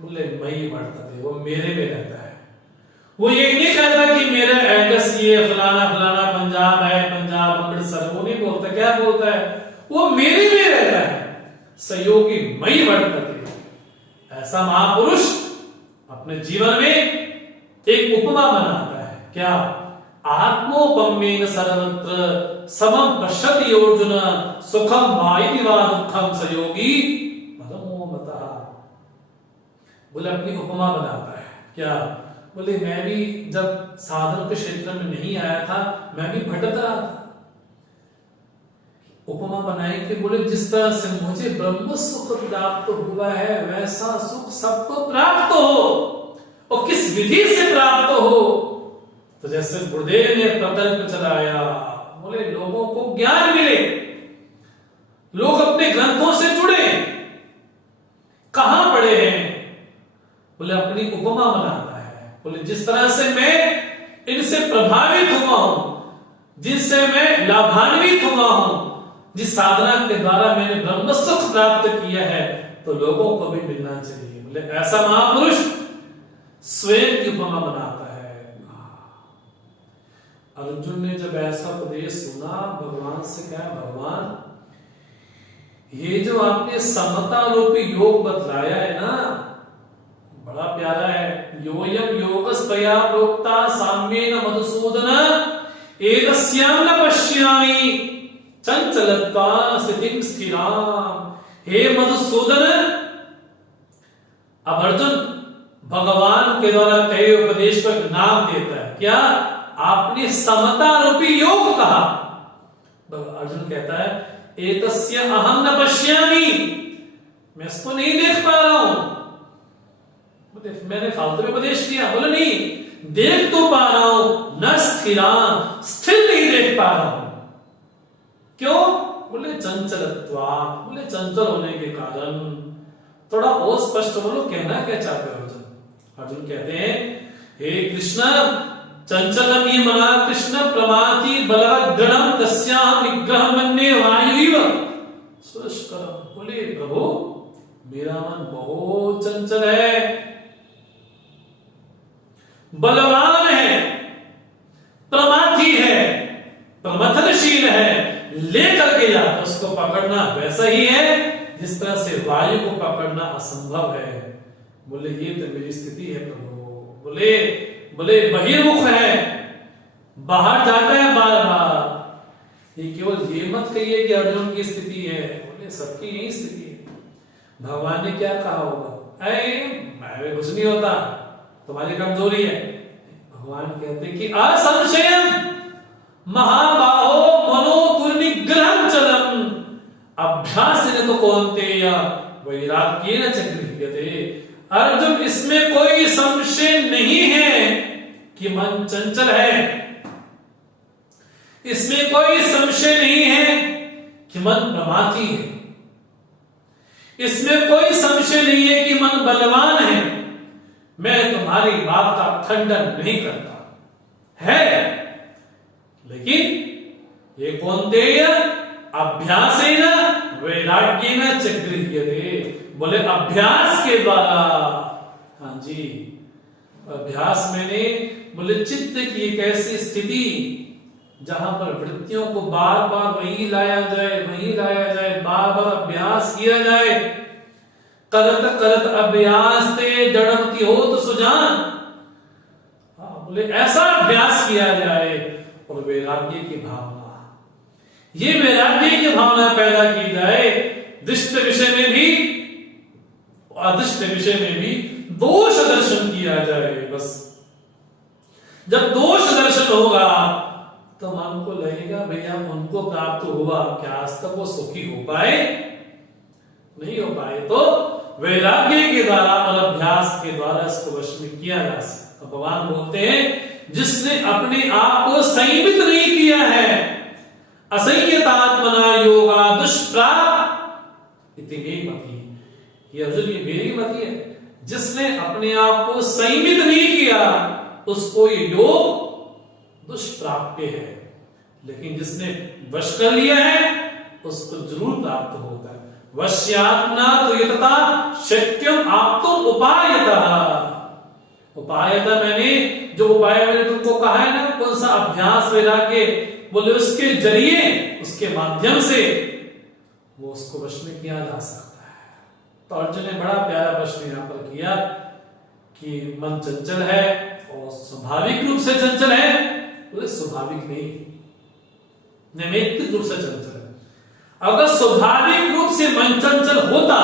बोले मयि वर्तते, वो मेरे में रहता है। वो ये नहीं कहता कि मेरा एड्रेस ये फलाना फलाना पंजाब है, पंजाब अमृतसर, वो नहीं बोलता। क्या बोलता है? वो मेरे में रहता है। सहयोगी मयि वर्तते। ऐसा महापुरुष अपने जीवन में एक उपमा बनाता है। क्या? आत्मोपम्येन सर्वत्र समं पश्यति अर्जुन सुखम माइति वा दुःखम स योगी परमो मतः। बोले अपनी उपमा बनाता है। क्या? बोले मैं भी जब साधन के क्षेत्र में नहीं आया था, मैं भी भटक रहा था। उपमा बनाई कि बोले जिस तरह से मुझे ब्रह्म सुख प्राप्त हुआ है वैसा सुख सबको प्राप्त हो, और किस विधि से प्राप्त हो? तो जैसे गुरुदेव ने प्रकल्प चलाया, बोले लोगों को ज्ञान मिले, लोग अपने ग्रंथों से जुड़े। कहां पढ़े हैं? बोले अपनी उपमा बनाता है। बोले जिस तरह से मैं इनसे प्रभावित हुआ हूं, जिससे मैं लाभान्वित हुआ हूं, जिस साधना के द्वारा मैंने ब्रह्म सुख प्राप्त किया है, तो लोगों को भी मिलना चाहिए। बोले ऐसा महापुरुष स्वयं की उपमा बनाता है। अर्जुन ने जब ऐसा उपदेश सुना, भगवान से कहा भगवान ये जो आपने समता रूपी योग बतलाया है ना, बड़ा प्यारा है। योयम योगस्त्वया प्रोक्ता साम्येन मधुसूदन एतस्यां न पश्यामि चंचलत्वा स्थितिं स्थिराम। हे मधुसूदन, अब अर्जुन भगवान के द्वारा कहे उपदेश को एक नाम देता है। क्या? आपने समता रूपी योग कहा। अर्जुन कहता है एतस्य अहं न पश्यामि, मैं इसको नहीं देख पा रहा हूं। मैंने फालतू में उपदेश किया? बोले नहीं, देख तो पा रहा हूं, न स्थिराम, स्थिर नहीं देख पा रहा हूं। क्यों? बोले चंचलत्वा, बोले चंचल होने के कारण। थोड़ा और स्पष्ट बोलो, कहना क्या चाहते हो अर्जुन? अर्जुन कहते हैं हे कृष्ण चंचलम ये मना कृष्ण प्रमाति बलवद्गणम तस्याहं निग्रहं मन्ये वायुइव शुष्करम। बोले प्रभु मेरा मन बहुत चंचल है, बलवान है, प्रमाथी है, प्रमथनशील है, लेकर के जाता उसको पकड़ना वैसा ही है जिस तरह से वायु को पकड़ना असंभव है। बोले ये तो मेरी स्थिति है प्रभु। बोले बहिर्मुख है, बाहर जाता है बार बार। ये केवल ये मत कहिए कि अर्जुन की स्थिति है, बोले सबकी यही स्थिति है। भगवान ने क्या कहा होगा? मैं कुछ नहीं होता, तुम्हारी कमजोरी है। भगवान कहते कि असंशयम महाबाहो मनोदुर्निग्रहं चलम अभ्यासेन तो कौन्तेय वैराग्येन च गृह्यते। अर्जुन, इसमें कोई संशय नहीं है कि मन चंचल है, इसमें कोई संशय नहीं है कि मन प्रमादी है, इसमें कोई संशय नहीं है कि मन बलवान है। मैं तुम्हारी बात का खंडन नहीं करता है, लेकिन ये कौन्तेय अभ्यासेन वैराग्येन च गृह्यते। बोले अभ्यास के द्वारा। हाँ जी, अभ्यास मैंने बोले चित्त की एक ऐसी स्थिति जहां पर वृत्तियों को बार बार वही लाया जाए, बार बार अभ्यास किया जाए। करत करत अभ्यास ते जड़मति होत सुजान। बोले ऐसा अभ्यास किया जाए और वैराग्य की भावना, ये वैराग्य की भावना पैदा की जाए। दृष्ट विषय में भी अदृष्ट विषय में भी दोष दर्शन किया जाए। बस जब दोष दर्शन होगा तो मन को लगेगा भैया उनको प्राप्त हुआ, क्या आज तक वो सुखी हो पाए? नहीं हो पाए। तो वैराग्य के द्वारा और अभ्यास के द्वारा इसको वश में किया जा सकता। भगवान बोलते हैं जिसने अपने आप को संयमित नहीं किया है, असंयतात्मना योगा दुष्प्राप इति मे मति। ये अर्जुन, ये मेरी मति है। जिसने अपने आप को संयमित नहीं किया उसको ये योग दुष्प्राप्य है, लेकिन जिसने वश कर लिया है उसको जरूर प्राप्त होता है। वश्यात्मना तो यतता शक्यम आप्तुम उपायतः। उपायतः मैंने जो उपाय मैंने तुमको कहा है ना, कौन सा अभ्यास वैराग्य, बोले उसके जरिए, उसके माध्यम से वो उसको वश में किया जा सकता है। तो अर्जुन ने बड़ा प्यारा प्रश्न यहां पर किया कि मन चंचल है और स्वाभाविक रूप से चंचल है। बोले स्वाभाविक नहीं, नैमित्तिक रूप से चंचल है। अगर स्वाभाविक रूप से मन चंचल होता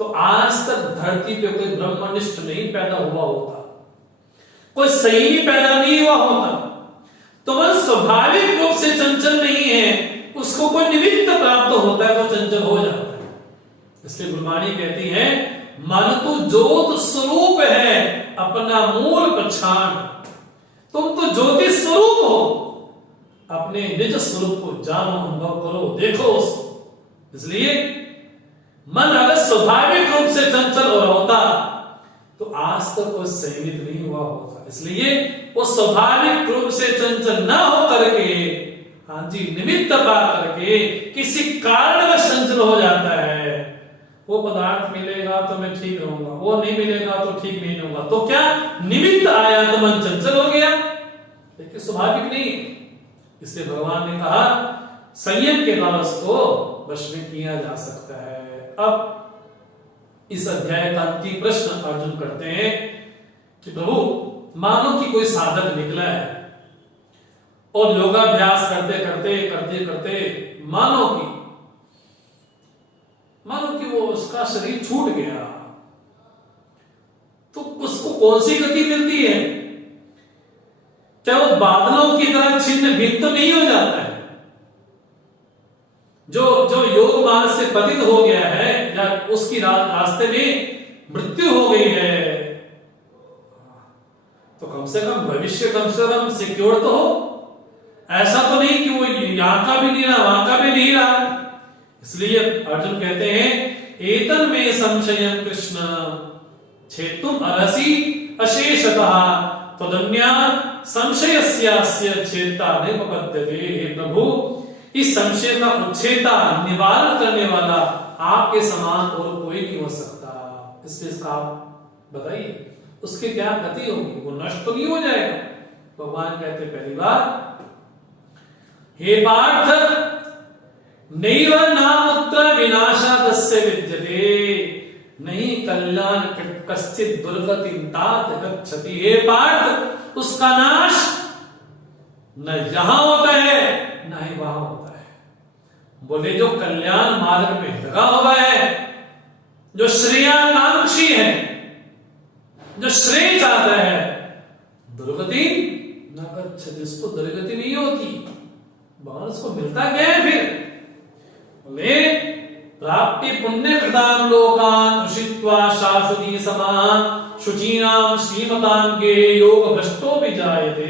तो आज तक धरती पे कोई ब्रह्मनिष्ठ नहीं पैदा हुआ होता, कोई सही पैदा नहीं हुआ होता। तो मन स्वाभाविक रूप से चंचल नहीं है, उसको कोई निमित्त प्राप्त होता है तो चंचल हो जाता है। इसलिए गुरबाणी कहती है मन तो ज्योत स्वरूप है अपना मूल पहचान। तुम तो ज्योति स्वरूप हो, अपने निज स्वरूप को जानो, अनुभव करो, देखो उसको। इसलिए मन अगर स्वाभाविक रूप से चंचल हो रहा होता तो आज तक वो संयमित नहीं हुआ होता। इसलिए वो स्वाभाविक रूप से चंचल न हो करके, हाँ जी, निमित्त पा करके किसी कारणवश चंचल हो जाता है। वो पदार्थ मिलेगा तो मैं ठीक रहूंगा, वो नहीं मिलेगा तो ठीक नहीं रहूंगा। तो क्या निमित्त आया तो मन चंचल हो गया, लेकिन स्वाभाविक नहीं। इसलिए भगवान ने कहा संयम के द्वारा उसको वश में किया जा सकता है। अब इस अध्याय का अंतिम प्रश्न अर्जुन करते हैं कि प्रभु, मानो कि कोई साधक निकला है और योगाभ्यास करते करते मानो कि वो उसका शरीर छूट गया, तो उसको कौन सी गति मिलती है? क्या वो बादलों की तरह छिन्न भिन्न तो नहीं हो जाता है? जो योग मार्ग से पतित हो गया है या उसकी रास्ते में मृत्यु हो गई है, तो कम से कम भविष्य कम से कम सिक्योर तो हो। ऐसा तो नहीं कि वो यहां का भी नहीं रहा, वहां का भी नहीं रहा। इसलिए अर्जुन कहते हैं एतन में संशयं कृष्ण छेतुम अर्हसि अशेषतः तदन्या संशयस्यास्य छेता निपपद्यते। हे प्रभु, इस संशय का उच्छेदा निवारण करने वाला आपके समान और कोई नहीं हो सकता। इसलिए इसका आप बताइए उसकी क्या गति होगी? वो नष्ट तो नहीं हो जाएगा? भगवान कहते पहली बार, हे पार्थ नैव नामुत्र विनाशादस्य विद्यते नहीं कल्याण कश्चित दुर्गति तात गच्छति। हे पार्थ, उसका नाश न यहां होता है न ही वहां होता है। बोले जो कल्याण मार्ग में लगा हुआ है जो श्रेयाकांक्षी है, जो श्रेय चाहता है, दुर्गति न गच्छति, उसको दुर्गति नहीं होती। भगवान उसको मिलता क्या है फिर? बोले प्राप्ति पुण्य कृताम लोकान उषित्वा शाश्वती समान शुचीनाम श्रीमताम के योग भ्रष्टो भी जायते।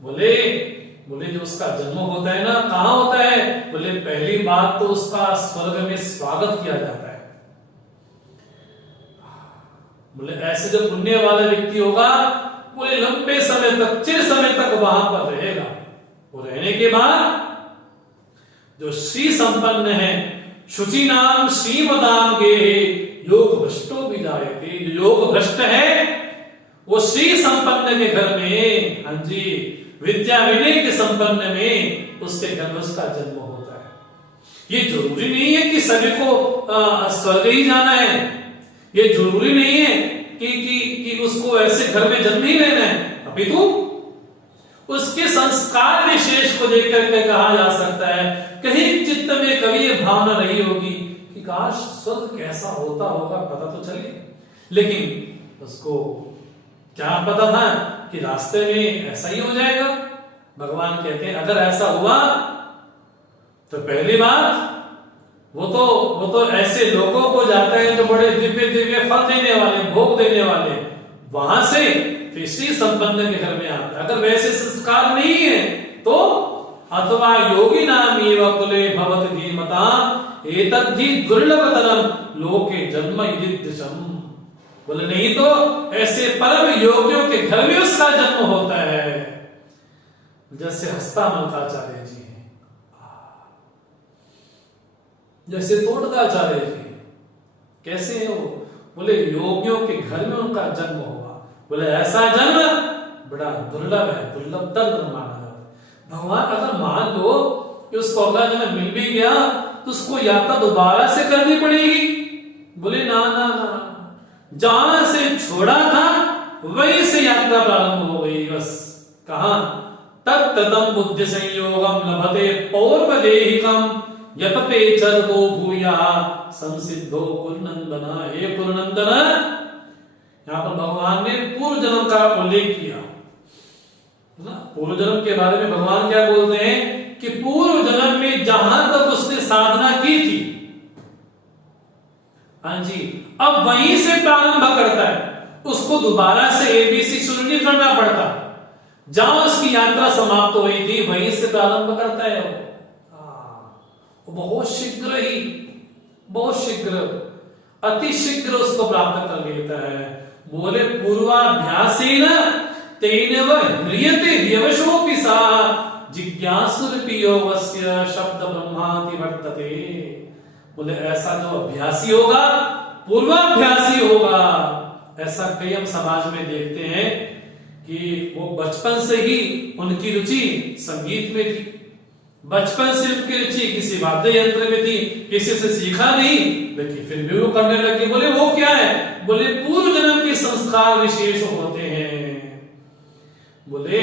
बोले जो उसका जन्म होता है ना, कहां होता है? बोले पहली बात तो उसका स्वर्ग में स्वागत किया जाता है। बोले ऐसे जो पुण्य वाला व्यक्ति होगा, बोले लंबे समय तक, चिर समय तक वहां पर रहेगा। वो रहने के बाद जो श्री संपन्न है, शुचि नाम श्रीमदाम के योग भ्रष्टो भी जायते, जो योग भ्रष्ट है वो श्री संपन्न के घर में, हाँ जी, विद्या विनय के संपन्न में, उसके घर में उसका जन्म होता है। ये जरूरी नहीं है कि सभी को स्वर्ग ही जाना है। ये जरूरी नहीं है कि उसको ऐसे घर में जन्म ही लेना है। अपितु उसके संस्कार विशेष को देखकर के कहा जा सकता है, कहीं चित्त में कभी ये भावना नहीं होगी कि काश स्वर्ग कैसा होता होगा, पता तो चले। लेकिन उसको क्या पता था कि रास्ते में ऐसा ही हो जाएगा। भगवान कहते हैं अगर ऐसा हुआ तो पहली बात वो तो ऐसे लोगों को जाता है जो बड़े दिव्य दिव्य फल देने वाले, भोग देने वाले, वहां से फिर श्री संपन्न के घर में आता है। अगर वैसे संस्कार नहीं है तो अथवा योगी नाम एवं कुले भवत धीमता एतद्धि दुर्लभतरम लोके जन्म इदिदृशम। बोले नहीं तो ऐसे परम योगियों के घर में उसका जन्म होता है, जैसे हस्तामलकाचार्य जी हैं, जैसे तोड़काचार्य जी हैं। कैसे हैं वो? बोले योगियों के घर में उनका जन्म हुआ। बोले ऐसा जन्म बड़ा दुर्लभ है, दुर्लभ दर्द माना जाता है। भगवान अगर मान लो कि उसको अगला जन्म मिल भी गया तो उसको यात्रा दोबारा से करनी पड़ेगी। बोले ना ना ना, जहां से छोड़ा था वहीं से यात्रा प्रारंभ हो गई। बस कहा तत्तदम बुद्धि संयोगम लभते पौर्वदेहिकम यतपे चरतो भूया संसिद्धो कुरनंदना। हे कुरनंदन, यहां पर भगवान ने पूर्व जन्म का उल्लेख किया। पूर्व जन्म के बारे में भगवान क्या बोलते हैं कि पूर्व जन्म में जहां तक उसने साधना की थी, हाँ जी, अब वहीं से प्रारंभ करता है। उसको दोबारा से एबीसी शुरू नहीं करना पड़ता। जहां उसकी यात्रा समाप्त हुई थी वहीं से प्रारंभ करता है वो बहुत शीघ्र ही, बहुत शीघ्र, अति शीघ्र उसको प्राप्त कर लेता है। बोले पूर्वाभ्यासेन तेन व ह्रियते ह्यवशोऽपि सा जिज्ञासुरपि योगस्य शब्द ब्रह्माति वर्तते। बोले ऐसा जो अभ्यासी होगा, पूर्वाभ्यासी होगा, ऐसा कई हम समाज में देखते हैं कि वो बचपन से ही उनकी रुचि संगीत में थी, बचपन से उनकी रुचि किसी वाद्य यंत्र में थी, किसी से सीखा नहीं, लेकिन फिर भी वो करने लगे। बोले वो क्या है? बोले पूर्व जन्म के संस्कार विशेष होते हैं। बोले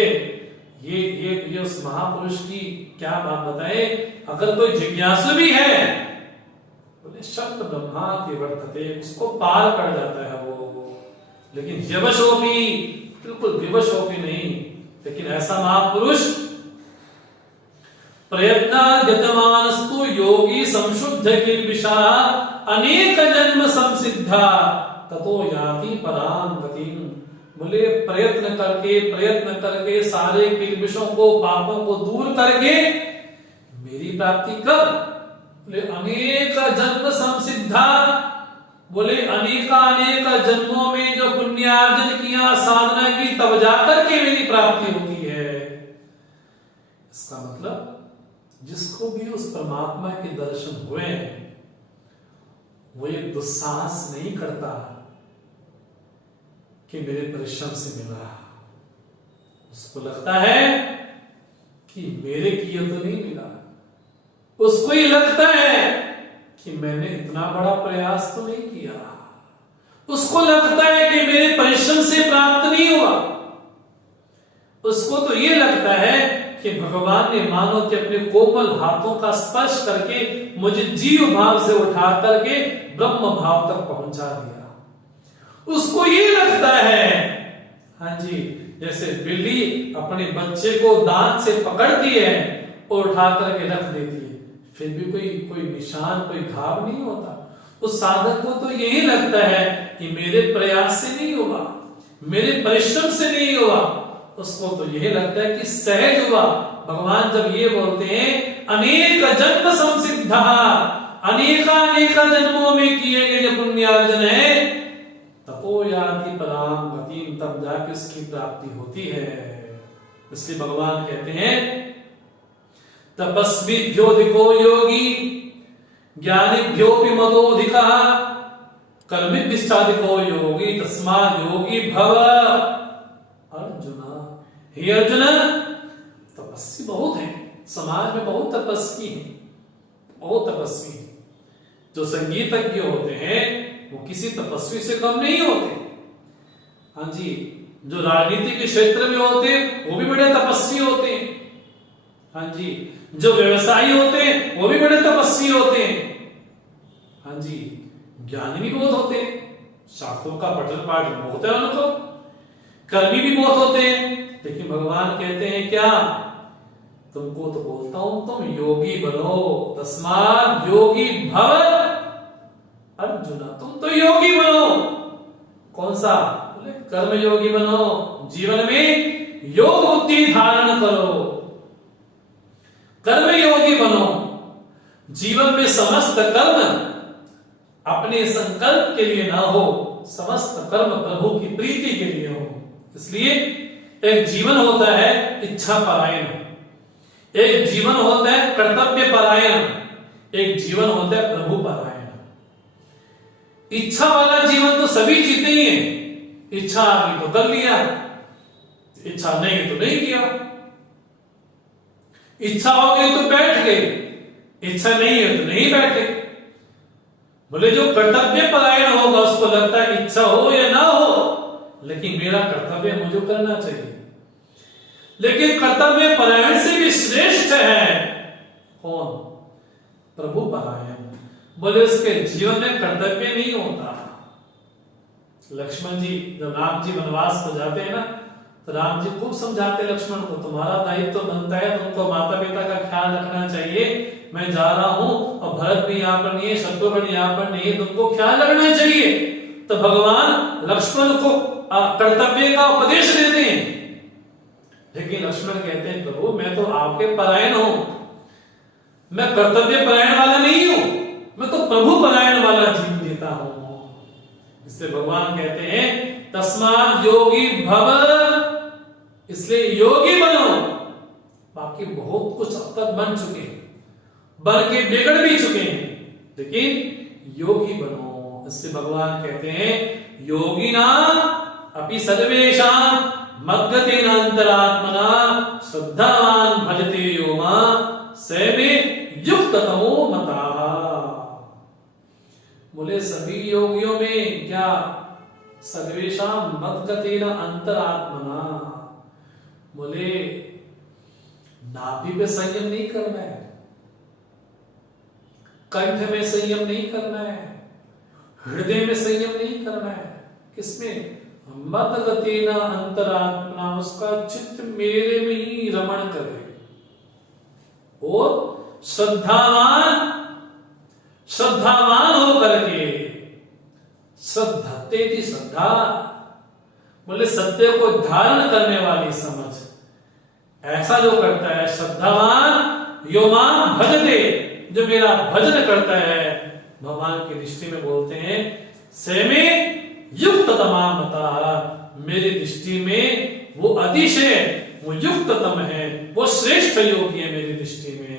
ये उस महापुरुष की क्या बात बताए। अगर कोई जिज्ञासु भी है, बोले शब्द ब्रह्माति वर्तते, उसको पार कर जाता है वो। लेकिन यवशोपी, बिल्कुल विवशोपी नहीं। लेकिन ऐसा महापुरुष प्रयत्नाद्यतमानस्तु योगी संशुद्ध किल्बिषा अनेक जन्म संसिद्धा ततो याति पराम गतिम। बोले प्रयत्न करके सारे किल्बिषों को, पापों को दूर करके मेरी प्राप्ति कब? बोले अनेक जन्म संसिद्धा। बोले अनेक जन्मों में जो पुण्यार्जन किया, साधना की, तब जाकर के मेरी प्राप्ति होती है। इसका मतलब जिसको भी उस परमात्मा के दर्शन हुए वो ये दुस्साहस नहीं करता कि मेरे परिश्रम से मिला। उसको लगता है कि मेरे किए तो नहीं मिला। उसको ही लगता है कि मैंने इतना बड़ा प्रयास तो नहीं किया। उसको लगता है कि मेरे परिश्रम से प्राप्त नहीं हुआ। उसको तो ये लगता है कि कि भगवान ने मानो कि अपने कोमल हाथों का स्पर्श करके मुझे जीव भाव से उठा करके ब्रह्म भाव तक पहुंचा दिया। उसको ये लगता है, हाँ जी, जैसे बिल्ली अपने बच्चे को दांत से पकड़ती है और उठा करके रख देती है, फिर भी कोई निशान, कोई घाव नहीं होता। उस साधक को तो यही लगता है कि मेरे प्रयास से नहीं हुआ, मेरे परिश्रम से नहीं हुआ, उसको तो यही लगता है कि सहज हुआ। भगवान जब ये बोलते हैं अनेक जन्म संसिद्धा, अनेका जन्मों में किए गए जो पुण्यार्जन है, तपो याति पराम गतिम, तब जाके उसकी प्राप्ति होती है। इसलिए भगवान कहते हैं तपस्विभ्योऽधिको योगी ज्ञानिभ्योऽपि मतोऽधिकः कर्मिभ्यश्चाधिको योगी तस्मात् योगी भव। अर्जुन, हे अर्जुन, तपस्वी बहुत हैं, समाज में बहुत तपस्वी हैं, बहुत तपस्वी हैं। जो संगीतज्ञ होते हैं वो किसी तपस्वी से कम नहीं होते। हाँ जी, जो राजनीति के क्षेत्र में होते हैं वो भी बड़े तपस्वी होते हैं। हाँ जी, जो व्यवसायी होते हैं वो भी बड़े तपस्वी होते हैं। हाँ जी, ज्ञानी भी बहुत होते हैं, शास्त्रों का पठन पाठ बहुत है उनको, कर्मी भी बहुत होते हैं। लेकिन भगवान कहते हैं क्या, तुमको तो बोलता हूं तुम योगी बनो, तस्मात् योगी भव। अर्जुन, तुम तो योगी बनो। कौन सा? बोले कर्म योगी बनो, जीवन में योग बुद्धि धारण करो, कर्म योगी बनो। जीवन में समस्त कर्म अपने संकल्प के लिए ना हो, समस्त कर्म प्रभु की प्रीति के लिए हो। इसलिए एक जीवन होता है इच्छा परायण, एक जीवन होता है कर्तव्य परायण, एक जीवन होता है प्रभु परायण। इच्छा वाला जीवन तो सभी जीते ही हैं। इच्छा आ गई तो कर लिया, इच्छा नहीं तो नहीं किया, इच्छा हो गई तो बैठ गए, इच्छा नहीं है तो नहीं बैठे। बोले जो कर्तव्य परायण होगा उसको लगता है इच्छा हो या ना हो, लेकिन मेरा कर्तव्य मुझे करना चाहिए। लेकिन कर्तव्य परायण से भी श्रेष्ठ है कौन? प्रभु परायण। बोले उसके जीवन में कर्तव्य नहीं होता। लक्ष्मण जी जब राम जी वनवास को जाते हैं ना, तो राम जी खूब समझाते लक्ष्मण को, तुम्हारा दायित्व बनता है, तुमको माता पिता का ख्याल रखना चाहिए। मैं जा रहा हूं और भरत भी यहाँ पर नहीं है, शत्रुघ्न यहाँ पर नहीं है, तुमको ख्याल रखना चाहिए। तो भगवान लक्ष्मण को कर्तव्य का उपदेश देते हैं। लेकिन लक्ष्मण कहते हैं प्रभु मैं तो आपके परायण हूं, मैं कर्तव्य परायण वाला नहीं हूं, मैं तो प्रभु परायण वाला जीवन जीता हूं। इसलिए भगवान कहते हैं तस्मात् योगी भव, इसलिए योगी बनो। बाकी बहुत कुछ अब तक बन चुके हैं, बन के बिगड़ भी चुके हैं, लेकिन योगी बनो। इसलिए भगवान कहते हैं योगिना अपि सर्वेषां मद्गतेन अंतरात्मना श्रद्धावान भजते यो मां स मे युक्ततमो मतः। बोले सभी योगियों में क्या? सर्वेषां मद्गतेन अंतरात्मना। बोले नाभि पे संयम नहीं करना है, कंठ में संयम नहीं करना है, हृदय में संयम नहीं करना है। किसमें? मद्गतेन अंतरात्मना, उसका चित्त मेरे में ही रमण करे। और श्रद्धावान हो करके, श्रद्धते की श्रद्धा, बोले सत्य को धारण करने वाली समझ, ऐसा जो करता है श्रद्धावान यो मां भजते, जो मेरा भजन करता है, भगवान की दृष्टि में बोलते हैं सेमे युक्ततमा मतः, मेरी दृष्टि में वो अतिशय, वो युक्ततम है, वो श्रेष्ठ योगी है मेरी दृष्टि में।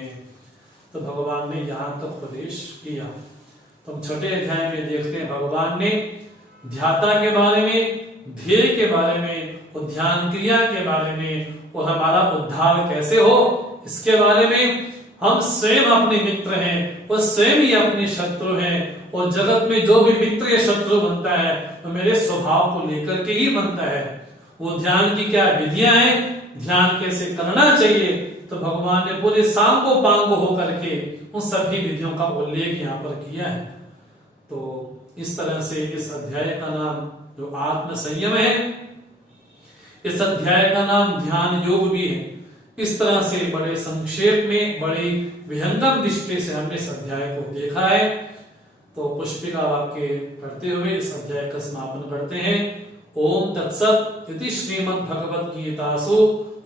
तो भगवान ने यहां तक उपदेश किया। तो हम छठे अध्याय में देखते हैं भगवान ने ध्याता के बारे में, ध्येय के बारे में और ध्यान क्रिया के बारे में, और हमारा उद्धार कैसे हो इसके बारे में। हम स्वयं अपने मित्र हैं और स्वयं ही अपने शत्रु हैं, और जगत में जो भी मित्र या शत्रु बनता है वो मेरे स्वभाव को लेकर के ही बनता है। वो ध्यान की क्या विधियां हैं, ध्यान कैसे करना चाहिए, तो भगवान ने पूरे सांगो पांगो होकर के उन सभी विधियों का उल्लेख यहाँ पर किया है। तो इस तरह से इस अध्याय का नाम जो आत्म संयम है, इस अध्याय का नाम ध्यान योग भी है। इस तरह से बड़े संक्षेप में, बड़ी विहंगम दृष्टि से हमने इस अध्याय को देखा है। तो पुष्पिका वाक्य करते हुए इस अध्याय का समापन करते हैं। ओम तत्सत इति श्रीमद् भगवद गीतासु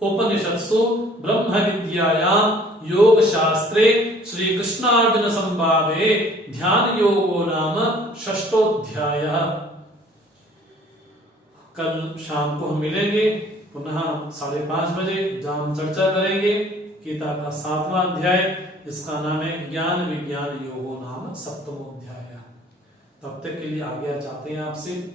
उपनिषत्सु ब्रह्म विद्यायां योग शास्त्रे श्री कृष्णार्जुन संवादे ध्यान योगो नाम षष्ठोऽध्यायः। कल शाम को हम मिलेंगे पुनः 5:30 बजे, जहां हम चर्चा करेंगे गीता का 7वां अध्याय, जिसका नाम है ज्ञान विज्ञान योगो नाम सप्तमोऽध्याय। तब तक के लिए आज्ञा चाहते हैं आपसे।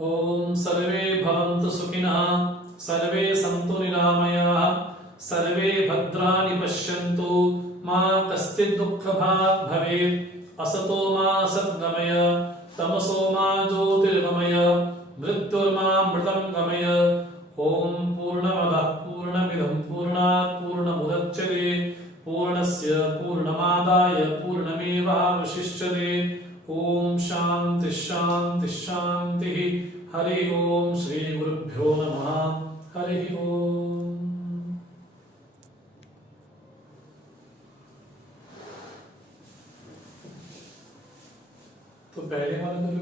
ओम सर्वे भवन्तु सुखिनः, सर्वे सन्तु निरामयाः, सर्वे भद्राणि पश्यन्तु, मा कश्चित् दुःखभाग् भवेत्। असतो मा सद्गमय, तमसो मा ज्योतिर्गमय, मृत्युर्मामृतं गमय। ओम पूर्णमदः पूर्णमिदं पूर्णात् पूर्णमुदच्यते, पूर्णस्य पूर्णमादाय पूर्णमेवावशिष्यते। ओम शांति शांति शांति। हरि ओम। श्री गुरुभ्यो नमः। हरि ओम। तो पहले वाला